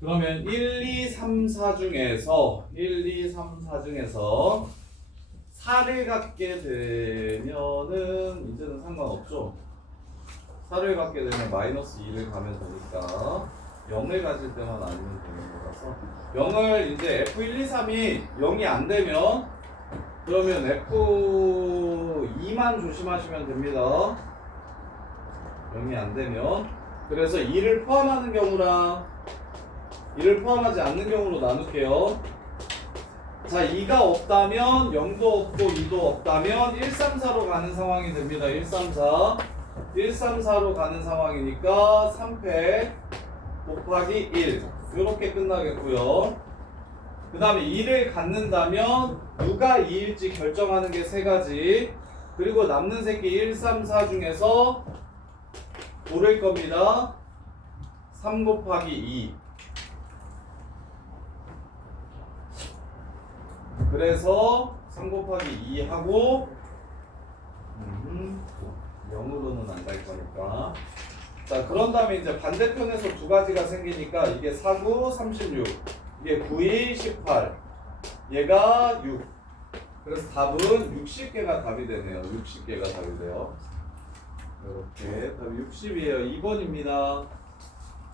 그러면 1, 2, 3, 4 중에서 4를 갖게 되면은 이제는 상관없죠. 4를 갖게 되면 마이너스 2를 가면 되니까 0을 가질 때만 아니면 되는 거라서 0을 이제 F1, 2, 3이 0이 안 되면 그러면 F2만 조심하시면 됩니다. 0이 안 되면 그래서 2를 포함하는 경우랑 2를 포함하지 않는 경우로 나눌게요. 자, 2가 없다면 0도 없고 2도 없다면 1, 3, 4로 가는 상황이 됩니다. 1, 3, 4 1, 3, 4로 가는 상황이니까 3패 곱하기 1 이렇게 끝나겠고요. 그 다음에 2를 갖는다면 누가 2일지 결정하는 게 세 가지 그리고 남는 새끼 1, 3, 4 중에서 고를 겁니다. 3 곱하기 2 그래서 3 곱하기 2 하고 0으로는 안 갈 거니까 자 그런 다음에 이제 반대편에서 두 가지가 생기니까 이게 4, 9, 36 이게 9, 2, 18 얘가 6 그래서 답은 60개가 답이 되네요. 60개가 답이 돼요. 이렇게 답이 60이에요. 2번입니다.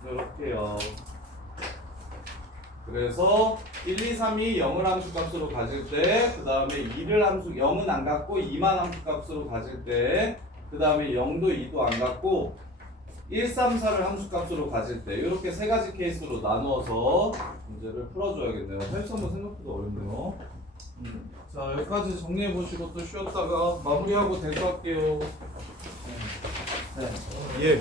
이렇게요. 그래서 1, 2, 3이 0을 함수값으로 가질 때, 그 다음에 2를 0은 안 갖고 2만 함수값으로 가질 때, 그 다음에 0도 2도 안 갖고 1, 3, 4를 함수값으로 가질 때 이렇게 세 가지 케이스로 나누어서 문제를 풀어줘야겠네요. 활성도 생각보다 어렵네요. 자 여기까지 정리해 보시고 또 쉬었다가 마무리하고 대수할게요. 네. 예.